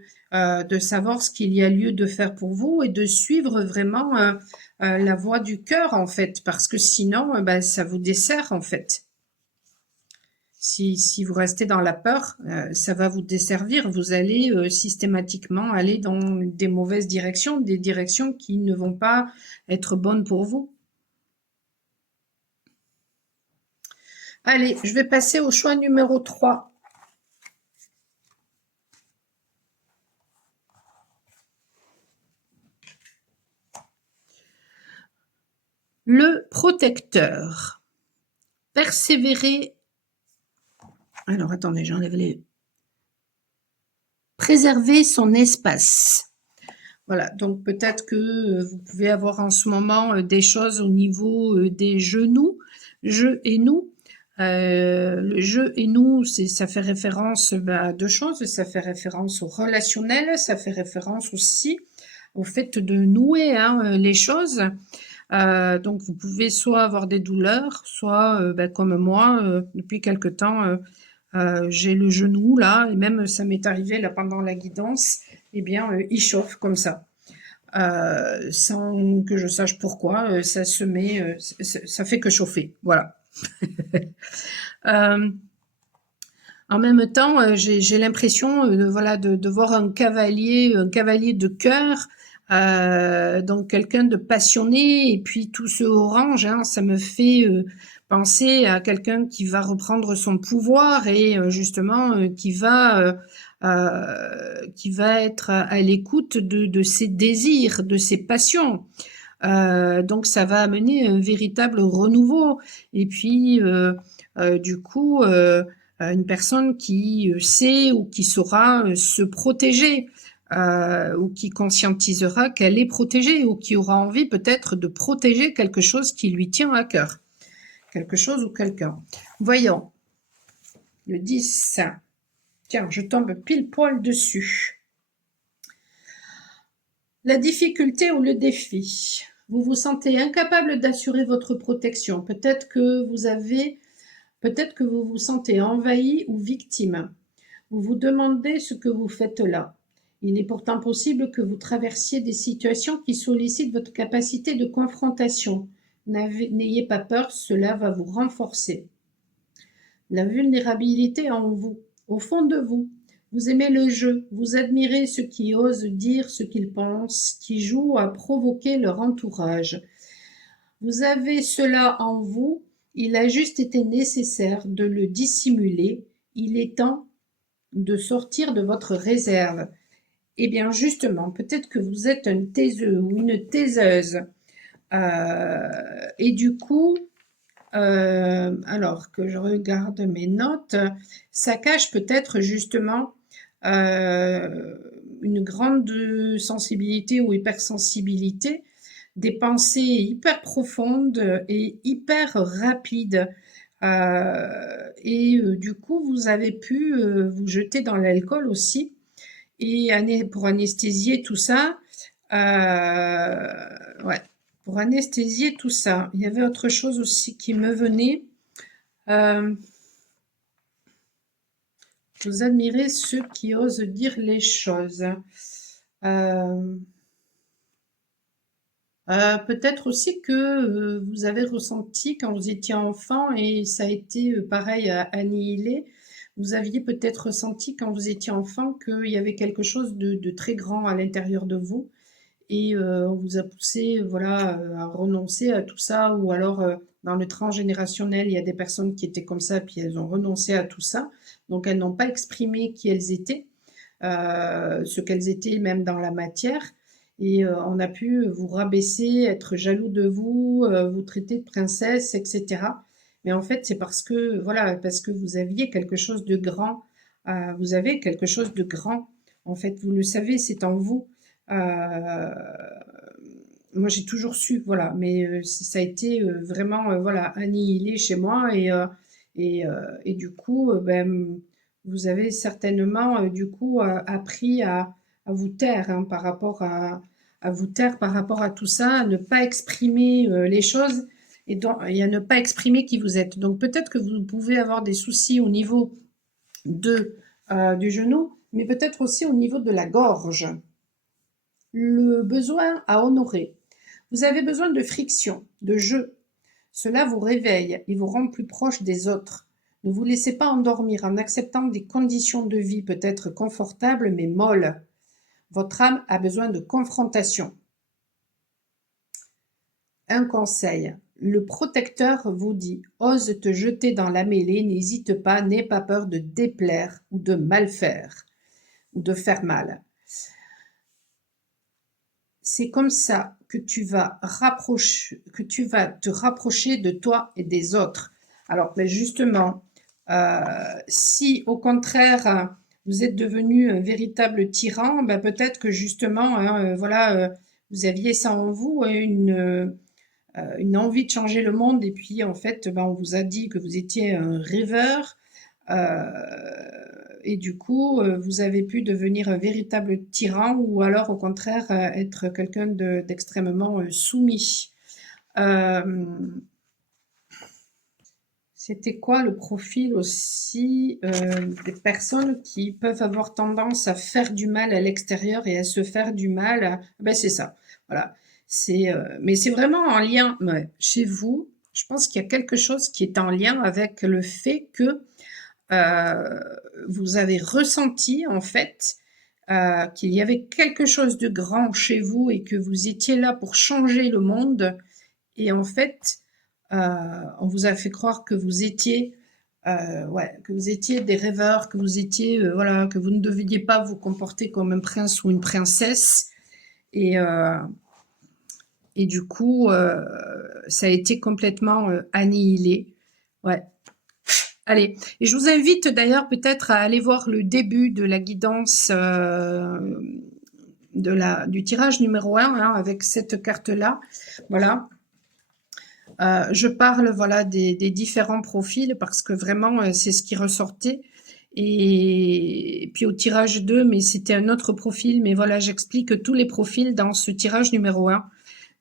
savoir ce qu'il y a lieu de faire pour vous et de suivre vraiment la voie du cœur en fait, parce que sinon ça vous dessert en fait. Si vous restez dans la peur, ça va vous desservir. Vous allez systématiquement aller dans des mauvaises directions, des directions qui ne vont pas être bonnes pour vous. Allez, je vais passer au choix numéro 3. Le protecteur. Persévérer. Alors, attendez, j'enlève les... Préserver son espace. Voilà, donc peut-être que vous pouvez avoir en ce moment des choses au niveau des genoux, je et nous. Le je et nous, ça fait référence à deux choses. Ça fait référence au relationnel, ça fait référence aussi au fait de nouer hein, les choses. Donc vous pouvez soit avoir des douleurs, soit comme moi, depuis quelque temps, j'ai le genou là, et même ça m'est arrivé là pendant la guidance, eh bien il chauffe comme ça. Sans que je sache pourquoi, ça se met, ça fait que chauffer, voilà. En même temps, j'ai l'impression voilà, de voir un cavalier de cœur, donc quelqu'un de passionné, et puis tout ce orange, hein, ça me fait Pensez à quelqu'un qui va reprendre son pouvoir et justement qui va être à l'écoute de ses désirs, de ses passions. Donc ça va amener un véritable renouveau. Et puis du coup, une personne qui sait ou qui saura se protéger. Ou qui conscientisera qu'elle est protégée ou qui aura envie peut-être de protéger quelque chose qui lui tient à cœur. Quelque chose ou quelqu'un. Voyons. Le 10. Tiens, je tombe pile poil dessus. La difficulté ou le défi. Vous vous sentez incapable d'assurer votre protection. Peut-être que vous vous sentez envahi ou victime. Vous vous demandez ce que vous faites là. Il est pourtant possible que vous traversiez des situations qui sollicitent votre capacité de confrontation. N'ayez pas peur, cela va vous renforcer. La vulnérabilité en vous, au fond de vous. Vous aimez le jeu, vous admirez ceux qui osent dire ce qu'ils pensent, qui jouent à provoquer leur entourage. Vous avez cela en vous, il a juste été nécessaire de le dissimuler, il est temps de sortir de votre réserve. Eh bien justement, peut-être que vous êtes un taiseux ou une taiseuse. Et du coup, alors que je regarde mes notes, ça cache peut-être justement une grande sensibilité ou hypersensibilité, des pensées hyper profondes et hyper rapides. Et du coup, vous avez pu vous jeter dans l'alcool aussi. Et pour anesthésier tout ça, ouais, pour anesthésier tout ça, il y avait autre chose aussi qui me venait. Vous admirez ceux qui osent dire les choses. Peut-être aussi que vous avez ressenti quand vous étiez enfant, et ça a été pareil à annihiler, vous aviez peut-être ressenti quand vous étiez enfant qu'il y avait quelque chose de très grand à l'intérieur de vous, et on vous a poussé voilà, à renoncer à tout ça, ou alors dans le transgénérationnel, il y a des personnes qui étaient comme ça, puis elles ont renoncé à tout ça, donc elles n'ont pas exprimé qui elles étaient, ce qu'elles étaient même dans la matière, et on a pu vous rabaisser, être jaloux de vous, vous traiter de princesse, etc. Mais en fait, c'est parce que, voilà, parce que vous aviez quelque chose de grand, vous avez quelque chose de grand, en fait, vous le savez, c'est en vous. Moi, j'ai toujours su, voilà, mais ça a été vraiment, voilà, annihilé chez moi, et du coup, ben, vous avez certainement, du coup, appris à vous taire, hein, par rapport à vous taire par rapport à tout ça, à ne pas exprimer les choses, et à ne pas exprimer qui vous êtes. Donc peut-être que vous pouvez avoir des soucis au niveau du genou, mais peut-être aussi au niveau de la gorge. Le besoin à honorer. Vous avez besoin de friction, de jeu. Cela vous réveille et vous rend plus proche des autres. Ne vous laissez pas endormir en acceptant des conditions de vie peut-être confortables mais molles. Votre âme a besoin de confrontation. Un conseil. Le protecteur vous dit « Ose te jeter dans la mêlée, n'hésite pas, n'aie pas peur de déplaire ou de mal faire ou de faire mal. » C'est comme ça que tu vas te rapprocher de toi et des autres. Alors, ben justement, si au contraire vous êtes devenu un véritable tyran, ben peut-être que justement, hein, voilà, vous aviez ça en vous, une envie de changer le monde, et puis en fait, ben, on vous a dit que vous étiez un rêveur, euh, et du coup, vous avez pu devenir un véritable tyran, ou alors au contraire être quelqu'un d'extrêmement soumis. C'était quoi le profil aussi des personnes qui peuvent avoir tendance à faire du mal à l'extérieur et à se faire du mal? Ben c'est ça, voilà. Mais c'est vraiment en lien, ouais, chez vous. Je pense qu'il y a quelque chose qui est en lien avec le fait que euh, vous avez ressenti en fait qu'il y avait quelque chose de grand chez vous et que vous étiez là pour changer le monde. Et en fait, On vous a fait croire que vous étiez, ouais, que vous étiez des rêveurs, que vous étiez, voilà, que vous ne deviez pas vous comporter comme un prince ou une princesse. Et, euh, et du coup, ça a été complètement annihilé. Ouais. Allez, et je vous invite d'ailleurs peut-être à aller voir le début de la guidance du tirage numéro 1 hein, avec cette carte-là. Voilà. Je parle voilà des différents profils parce que vraiment c'est ce qui ressortait. Et puis au tirage 2, mais c'était un autre profil. Mais voilà, j'explique tous les profils dans ce tirage numéro 1.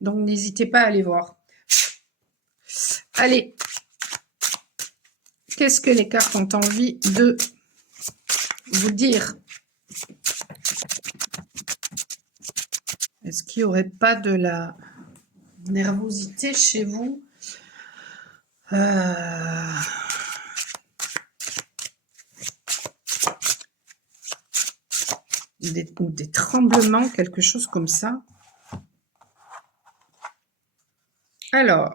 Donc n'hésitez pas à aller voir. Allez, qu'est-ce que les cartes ont envie de vous dire? Est-ce qu'il n'y aurait pas de la nervosité chez vous? Des tremblements, quelque chose comme ça. Alors,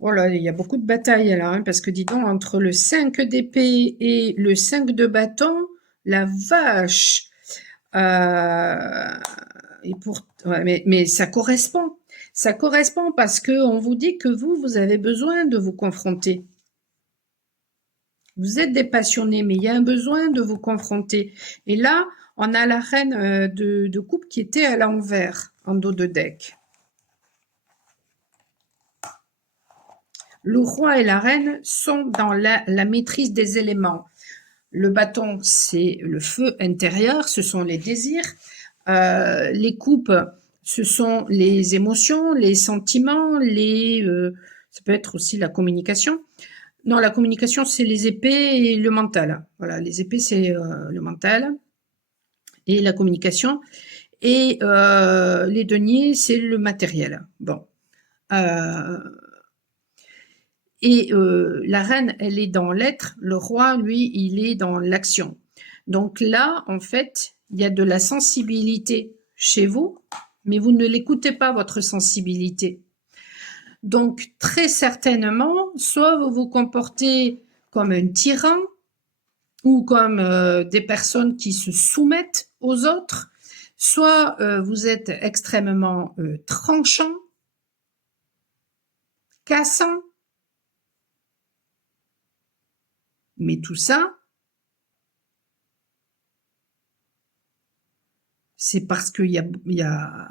voilà, il y a beaucoup de batailles là, hein, parce que dis donc, entre le 5 d'épée et le 5 de bâton, la vache. Et ouais, mais ça correspond. Ça correspond parce qu'on vous dit que vous avez besoin de vous confronter. Vous êtes des passionnés, mais il y a un besoin de vous confronter. Et là, on a la reine de coupe qui était à l'envers, en dos de deck. Le roi et la reine sont dans la maîtrise des éléments. Le bâton, c'est le feu intérieur, ce sont les désirs. Les coupes, ce sont les émotions, les sentiments, ça peut être aussi la communication. Non, la communication, c'est les épées et le mental. Voilà, les épées, c'est le mental et la communication. Et les deniers, c'est le matériel. Bon. Et la reine, elle est dans l'être. Le roi, lui, il est dans l'action. Donc là, en fait, il y a de la sensibilité chez vous, mais vous ne l'écoutez pas, votre sensibilité. Donc, très certainement, soit vous vous comportez comme un tyran ou comme des personnes qui se soumettent aux autres, soit vous êtes extrêmement tranchant, cassant, mais tout ça, c'est parce qu'il y a...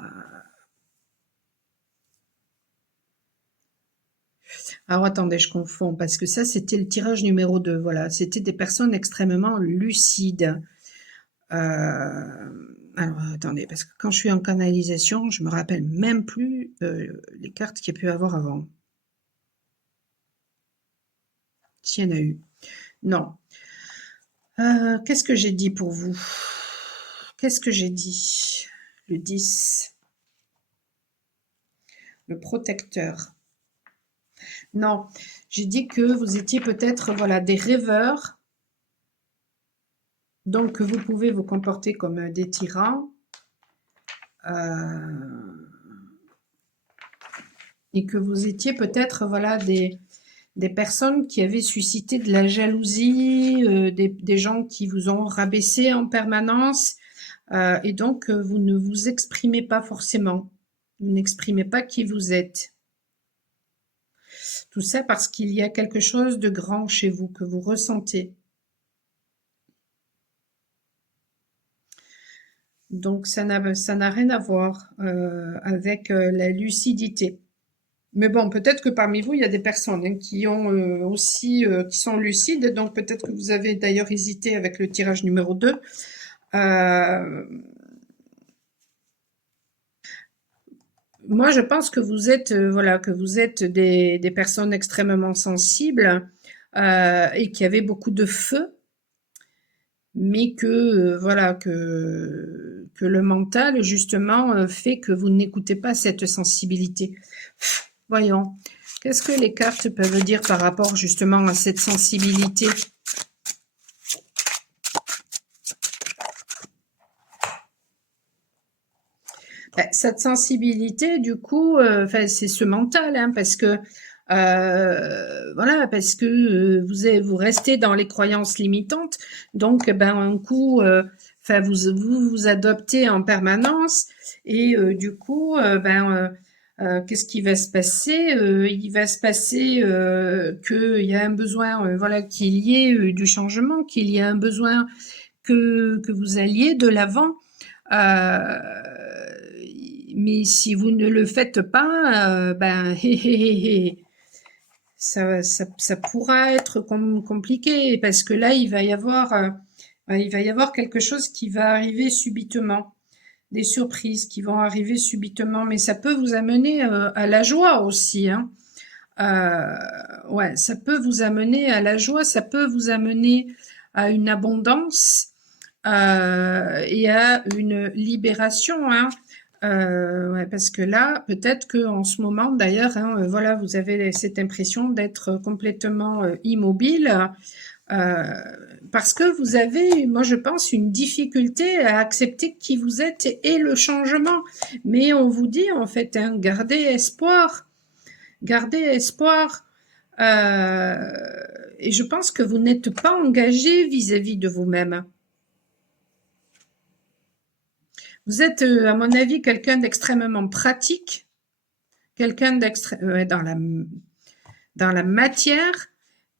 Alors attendez, je confonds, parce que ça, c'était le tirage numéro 2, voilà. C'était des personnes extrêmement lucides. Alors attendez, parce que quand je suis en canalisation, je me rappelle même plus les cartes qu'il y a pu avoir avant. S'il y en a eu. Non. Qu'est-ce que j'ai dit pour vous? Qu'est-ce que j'ai dit? Le 10. Le protecteur. Non, j'ai dit que vous étiez peut-être voilà, des rêveurs. Donc, vous pouvez vous comporter comme des tyrans. Et que vous étiez peut-être voilà, des personnes qui avaient suscité de la jalousie, des gens qui vous ont rabaissé en permanence. Et donc, vous ne vous exprimez pas forcément. Vous n'exprimez pas qui vous êtes. Tout ça parce qu'il y a quelque chose de grand chez vous que vous ressentez. Donc, ça n'a rien à voir avec la lucidité. Mais bon, peut-être que parmi vous, il y a des personnes hein, qui ont aussi, qui sont lucides. Donc, peut-être que vous avez d'ailleurs hésité avec le tirage numéro 2. Moi, je pense que vous êtes, voilà, que vous êtes des personnes extrêmement sensibles et qui avaient beaucoup de feu, mais que voilà, que le mental justement fait que vous n'écoutez pas cette sensibilité. Voyons, qu'est-ce que les cartes peuvent dire par rapport justement à cette sensibilité? Cette sensibilité, du coup, enfin, c'est ce mental, hein, parce que voilà, parce que vous restez dans les croyances limitantes, donc ben un coup, enfin vous adoptez en permanence, et du coup, qu'est-ce qui va se passer? Il va se passer qu'il y a un besoin, voilà, qu'il y ait du changement, qu'il y ait un besoin que vous alliez de l'avant. Euh, mais si vous ne le faites pas, ça pourra être compliqué parce que là, il va y avoir quelque chose qui va arriver subitement, des surprises qui vont arriver subitement, mais ça peut vous amener à la joie aussi, hein. Ouais, ça peut vous amener à la joie, ça peut vous amener à une abondance et à une libération, hein. Ouais, parce que là, peut-être que en ce moment, d'ailleurs, hein, voilà, vous avez cette impression d'être complètement immobile euh, parce que vous avez, moi, je pense, une difficulté à accepter qui vous êtes et le changement. Mais on vous dit, en fait, hein, gardez espoir, gardez espoir. Euh, et je pense que vous n'êtes pas engagé vis-à-vis de vous-même. Vous êtes, à mon avis, quelqu'un d'extrêmement pratique, quelqu'un dans la matière,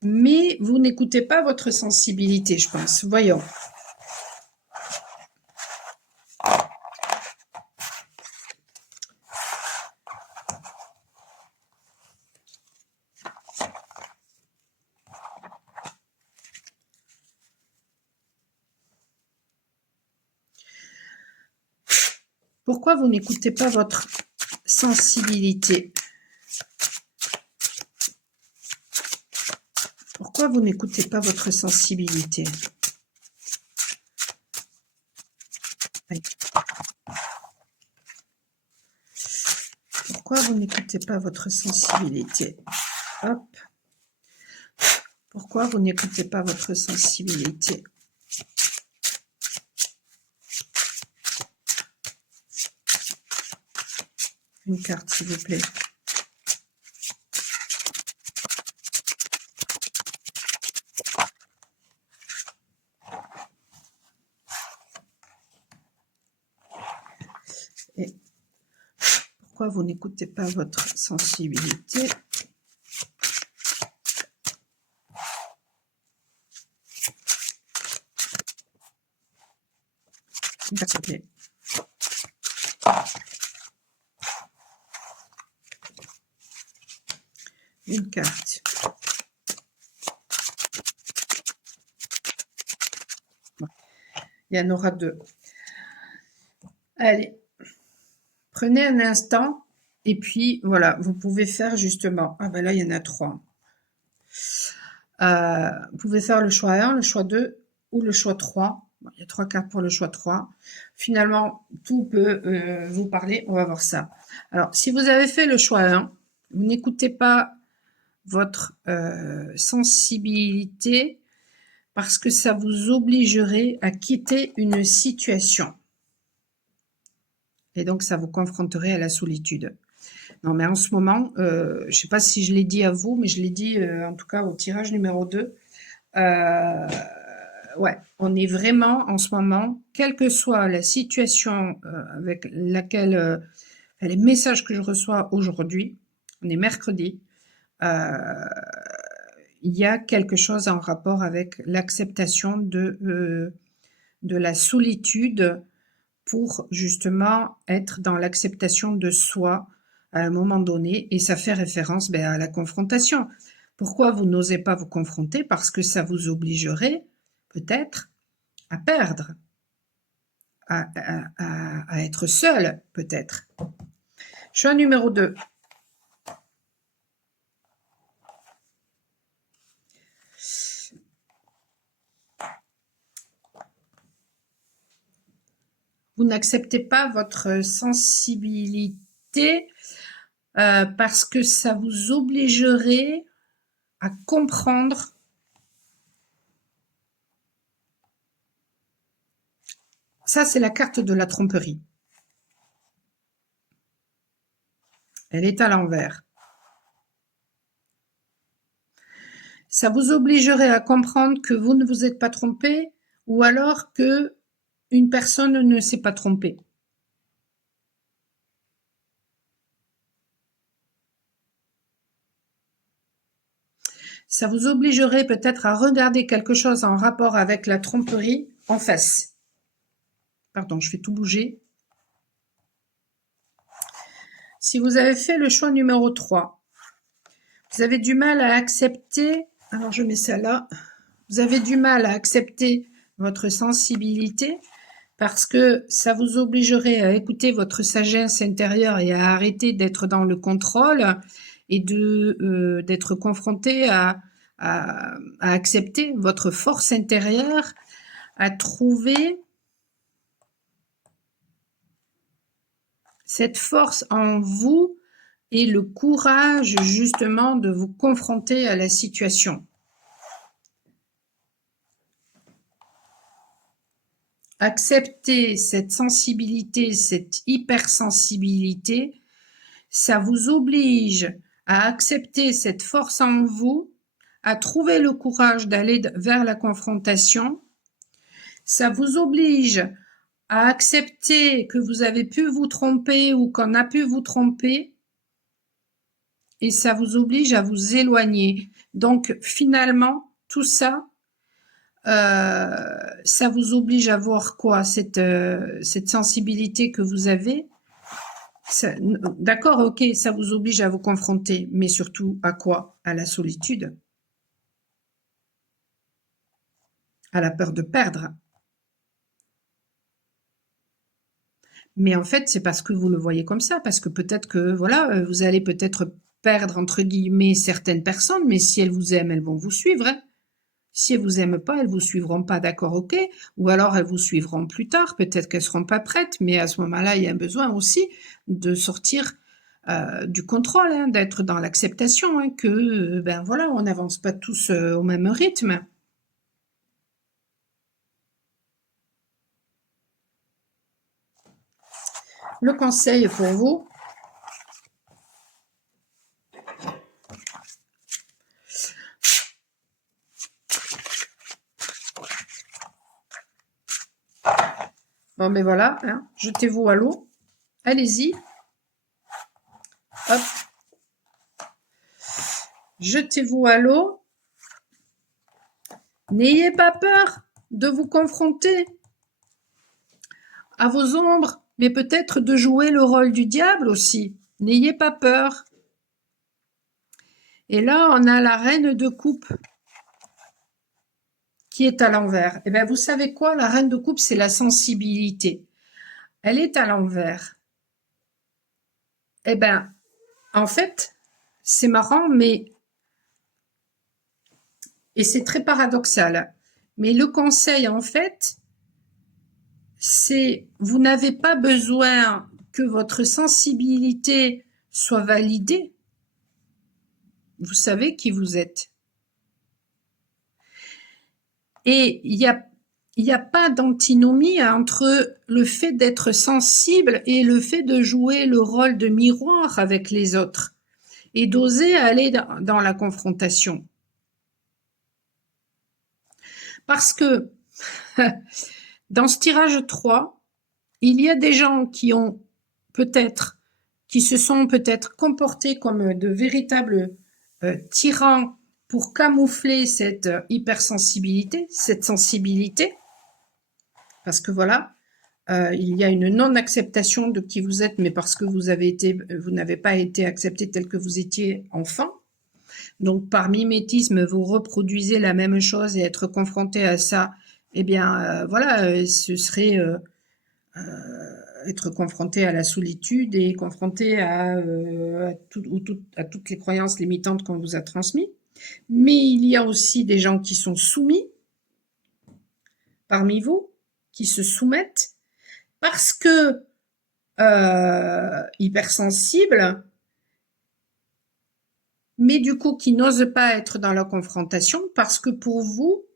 mais vous n'écoutez pas votre sensibilité, je pense. Voyons. Pourquoi vous n'écoutez pas votre sensibilité? Pourquoi vous n'écoutez pas votre sensibilité? Oui. Pourquoi vous n'écoutez pas votre sensibilité? Hop. Pourquoi vous n'écoutez pas votre sensibilité? Une carte, s'il vous plaît. Et pourquoi vous n'écoutez pas votre sensibilité? Une carte, s'il vous plaît. Une carte. Il y en aura deux. Allez, prenez un instant et puis voilà, vous pouvez faire justement. Ah ben là, il y en a trois. Vous pouvez faire le choix 1, le choix 2 ou le choix 3. Bon, il y a 3 cartes pour le choix 3. Finalement, tout peut vous parler. On va voir ça. Alors, si vous avez fait le choix 1, vous n'écoutez pas votre sensibilité parce que ça vous obligerait à quitter une situation. Et donc, ça vous confronterait à la solitude. Non, mais en ce moment, je ne sais pas si je l'ai dit à vous, mais je l'ai dit en tout cas au tirage numéro 2. Ouais, on est vraiment en ce moment, quelle que soit la situation avec laquelle, les messages que je reçois aujourd'hui, on est mercredi, euh, il y a quelque chose en rapport avec l'acceptation de la solitude pour justement être dans l'acceptation de soi à un moment donné, et ça fait référence à la confrontation. Pourquoi vous n'osez pas vous confronter? Parce que ça vous obligerait peut-être à perdre, à être seul peut-être. Choix numéro 2. Vous n'acceptez pas votre sensibilité parce que ça vous obligerait à comprendre. Ça, c'est la carte de la tromperie. Elle est à l'envers. Ça vous obligerait à comprendre que vous ne vous êtes pas trompé ou alors que une personne ne s'est pas trompée. Ça vous obligerait peut-être à regarder quelque chose en rapport avec la tromperie en face. Pardon, je fais tout bouger. Si vous avez fait le choix numéro 3, vous avez du mal à accepter, alors je mets ça là, vous avez du mal à accepter votre sensibilité parce que ça vous obligerait à écouter votre sagesse intérieure et à arrêter d'être dans le contrôle et d'être confronté à accepter votre force intérieure, à trouver cette force en vous et le courage justement de vous confronter à la situation. Accepter cette sensibilité, cette hypersensibilité, ça vous oblige à accepter cette force en vous, à trouver le courage d'aller vers la confrontation. Ça vous oblige à accepter que vous avez pu vous tromper ou qu'on a pu vous tromper et ça vous oblige à vous éloigner. Donc finalement, tout ça, ça vous oblige à voir quoi, cette sensibilité que vous avez. D'accord, ok, ça vous oblige à vous confronter, mais surtout à quoi? À la solitude, à la peur de perdre. Mais en fait, c'est parce que vous le voyez comme ça, parce que peut-être que, voilà, vous allez peut-être perdre, entre guillemets, certaines personnes, mais si elles vous aiment, elles vont vous suivre, hein. Si elles vous aiment pas, elles vous suivront pas, d'accord, ok. Ou alors elles vous suivront plus tard, peut-être qu'elles seront pas prêtes, mais à ce moment-là, il y a besoin aussi de sortir du contrôle, hein, d'être dans l'acceptation, hein, que, ben voilà, on n'avance pas tous au même rythme. Le conseil pour vous, bon ben voilà, hein, jetez-vous à l'eau, allez-y, hop, jetez-vous à l'eau, n'ayez pas peur de vous confronter à vos ombres, mais peut-être de jouer le rôle du diable aussi. N'ayez pas peur. Et là, on a la reine de coupe qui est à l'envers. Eh bien, vous savez quoi? La reine de coupe, c'est la sensibilité. Elle est à l'envers. Eh bien, en fait, c'est marrant, mais... Et c'est très paradoxal. Mais le conseil, en fait, c'est vous n'avez pas besoin que votre sensibilité soit validée. Vous savez qui vous êtes. Et il n'y a pas d'antinomie entre le fait d'être sensible et le fait de jouer le rôle de miroir avec les autres et d'oser aller dans la confrontation. Parce que dans ce tirage 3, il y a des gens qui se sont peut-être comportés comme de véritables tyrans pour camoufler cette hypersensibilité, cette sensibilité, parce que voilà, il y a une non-acceptation de qui vous êtes, mais parce que vous n'avez pas été accepté tel que vous étiez enfant. Donc, par mimétisme, vous reproduisez la même chose et être confronté à ça, eh bien, voilà, ce serait être confronté à la solitude et confronté à toutes les croyances limitantes qu'on vous a transmises. Mais il y a aussi des gens qui sont soumis parmi vous, qui se soumettent parce que hypersensibles, mais du coup qui n'osent pas être dans la confrontation parce que pour vous,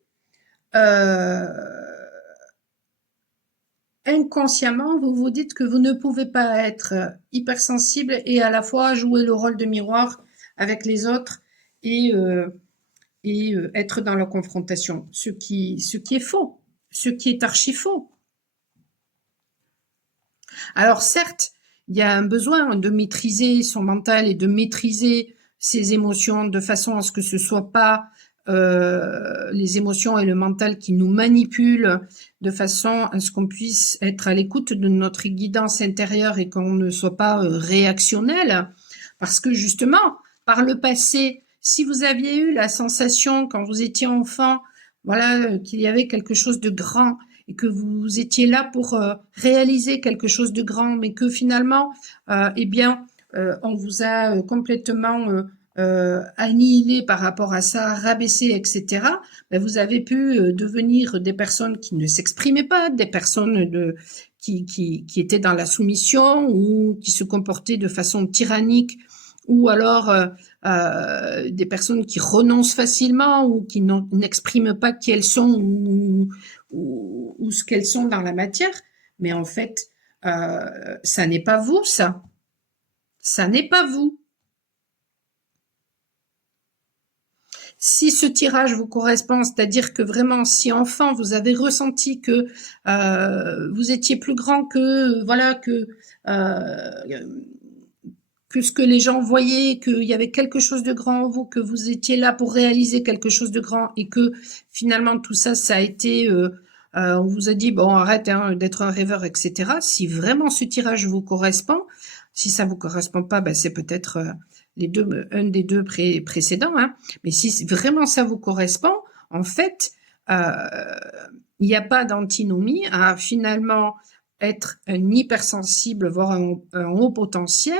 être inconsciemment, vous vous dites que vous ne pouvez pas être hypersensible et à la fois jouer le rôle de miroir avec les autres et, être dans la confrontation, ce qui est faux, ce qui est archi faux. Alors certes, il y a un besoin de maîtriser son mental et de maîtriser ses émotions de façon à ce que ce soit pas les émotions et le mental qui nous manipulent, de façon à ce qu'on puisse être à l'écoute de notre guidance intérieure et qu'on ne soit pas réactionnel. Parce que justement, par le passé, si vous aviez eu la sensation quand vous étiez enfant, voilà, qu'il y avait quelque chose de grand et que vous étiez là pour réaliser quelque chose de grand, mais que finalement, eh bien, on vous a complètement annihilé par rapport à ça, rabaissé, etc., ben vous avez pu devenir des personnes qui ne s'exprimaient pas, des personnes qui étaient dans la soumission ou qui se comportaient de façon tyrannique, ou alors des personnes qui renoncent facilement ou qui n'expriment pas qui elles sont ou ce qu'elles sont dans la matière. Mais en fait, ça n'est pas vous, ça. Ça n'est pas vous. Si ce tirage vous correspond, c'est-à-dire que vraiment, si enfant vous avez ressenti que vous étiez plus grand que voilà que ce que les gens voyaient, qu'il y avait quelque chose de grand en vous, que vous étiez là pour réaliser quelque chose de grand et que finalement tout ça, ça a été, on vous a dit bon arrête d'être un rêveur, etc. Si vraiment ce tirage vous correspond, si ça vous correspond pas, ben c'est peut-être un des deux précédents, hein. Mais si vraiment ça vous correspond, en fait, il n'y a pas d'antinomie à finalement être un hypersensible, voire un haut potentiel,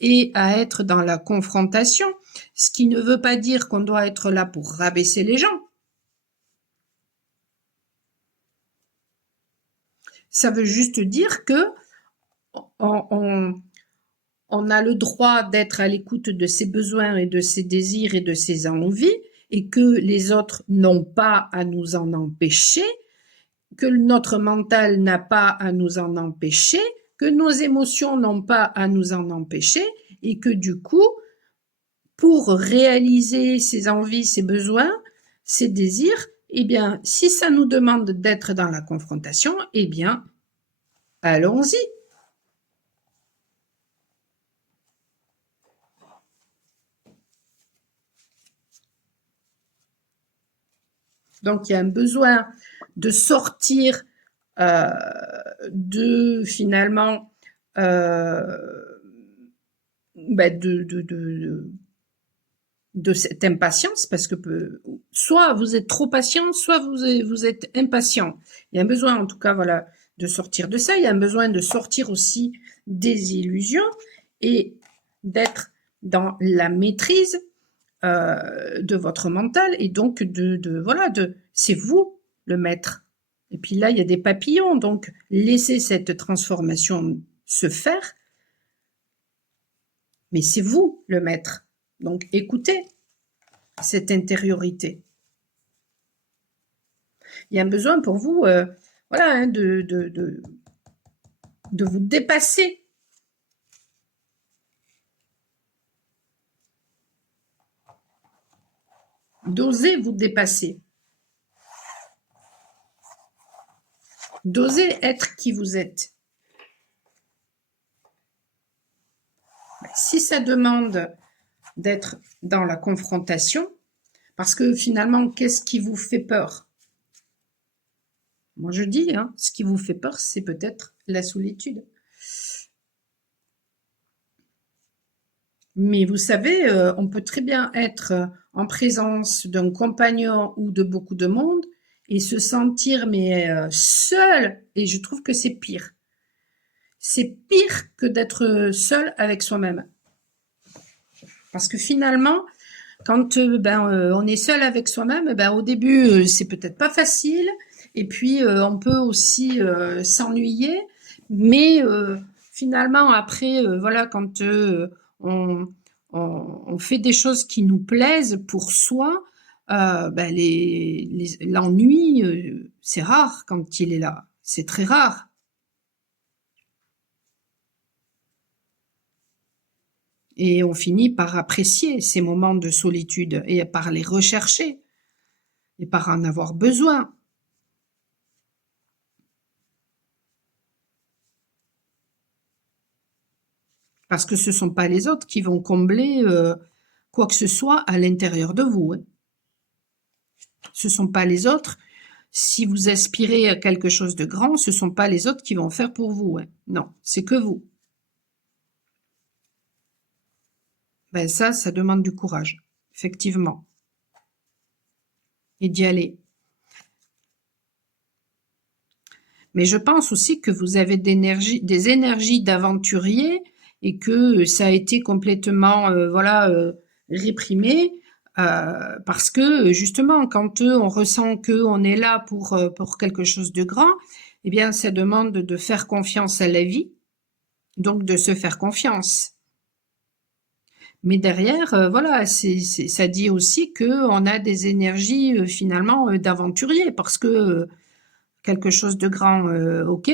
et à être dans la confrontation, ce qui ne veut pas dire qu'on doit être là pour rabaisser les gens. Ça veut juste dire que on a le droit d'être à l'écoute de ses besoins et de ses désirs et de ses envies, et que les autres n'ont pas à nous en empêcher, que notre mental n'a pas à nous en empêcher, que nos émotions n'ont pas à nous en empêcher, et que du coup, pour réaliser ses envies, ses besoins, ses désirs, eh bien, si ça nous demande d'être dans la confrontation, eh bien, allons-y. Donc, il y a un besoin de sortir de finalement de cette impatience, parce que soit vous êtes trop patient, soit vous êtes impatient. Il y a un besoin, en tout cas, voilà, de sortir de ça. Il y a un besoin de sortir aussi des illusions et d'être dans la maîtrise de votre mental, et donc c'est vous le maître. Et puis là, il y a des papillons, donc laissez cette transformation se faire, mais c'est vous le maître. Donc écoutez cette intériorité. Il y a un besoin pour vous, de vous dépasser. D'oser vous dépasser. D'oser être qui vous êtes. Si ça demande d'être dans la confrontation, parce que finalement, qu'est-ce qui vous fait peur? Moi, je dis, ce qui vous fait peur, c'est peut-être la solitude. Mais vous savez, on peut très bien être en présence d'un compagnon ou de beaucoup de monde et se sentir seul, et je trouve que c'est pire. C'est pire que d'être seul avec soi-même. Parce que finalement, quand on est seul avec soi-même, au début, c'est peut-être pas facile, et puis on peut aussi s'ennuyer, mais finalement, après, quand on fait des choses qui nous plaisent pour soi, l'ennui, c'est rare quand il est là. C'est très rare. Et on finit par apprécier ces moments de solitude et par les rechercher et par en avoir besoin. Parce que ce ne sont pas les autres qui vont combler quoi que ce soit à l'intérieur de vous. Hein. Ce ne sont pas les autres. Si vous aspirez à quelque chose de grand, ce ne sont pas les autres qui vont faire pour vous. Hein. Non, c'est que vous. Ben ça demande du courage, effectivement. Et d'y aller. Mais je pense aussi que vous avez des énergies d'aventurier et que ça a été complètement réprimé parce que justement quand on ressent qu'on est là pour quelque chose de grand, eh bien ça demande de faire confiance à la vie, donc de se faire confiance. Mais derrière, voilà, ça dit aussi qu'on a des énergies finalement d'aventurier parce que quelque chose de grand, ok,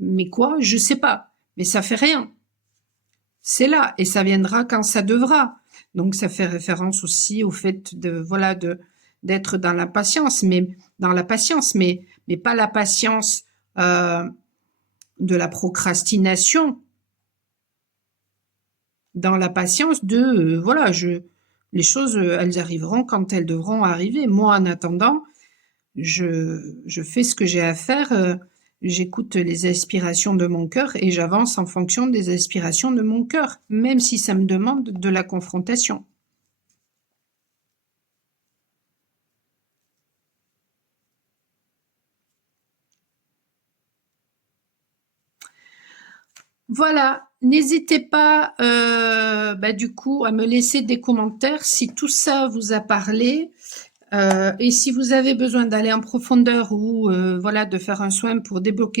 mais quoi, je sais pas, mais ça fait rien. C'est là et ça viendra quand ça devra. Donc ça fait référence aussi au fait d'être dans la patience, mais pas la patience de la procrastination, dans la patience de les choses elles arriveront quand elles devront arriver. Moi en attendant, je fais ce que j'ai à faire, j'écoute les aspirations de mon cœur et j'avance en fonction des aspirations de mon cœur, même si ça me demande de la confrontation. Voilà, n'hésitez pas du coup à me laisser des commentaires si tout ça vous a parlé. Et si vous avez besoin d'aller en profondeur ou de faire un soin pour débloquer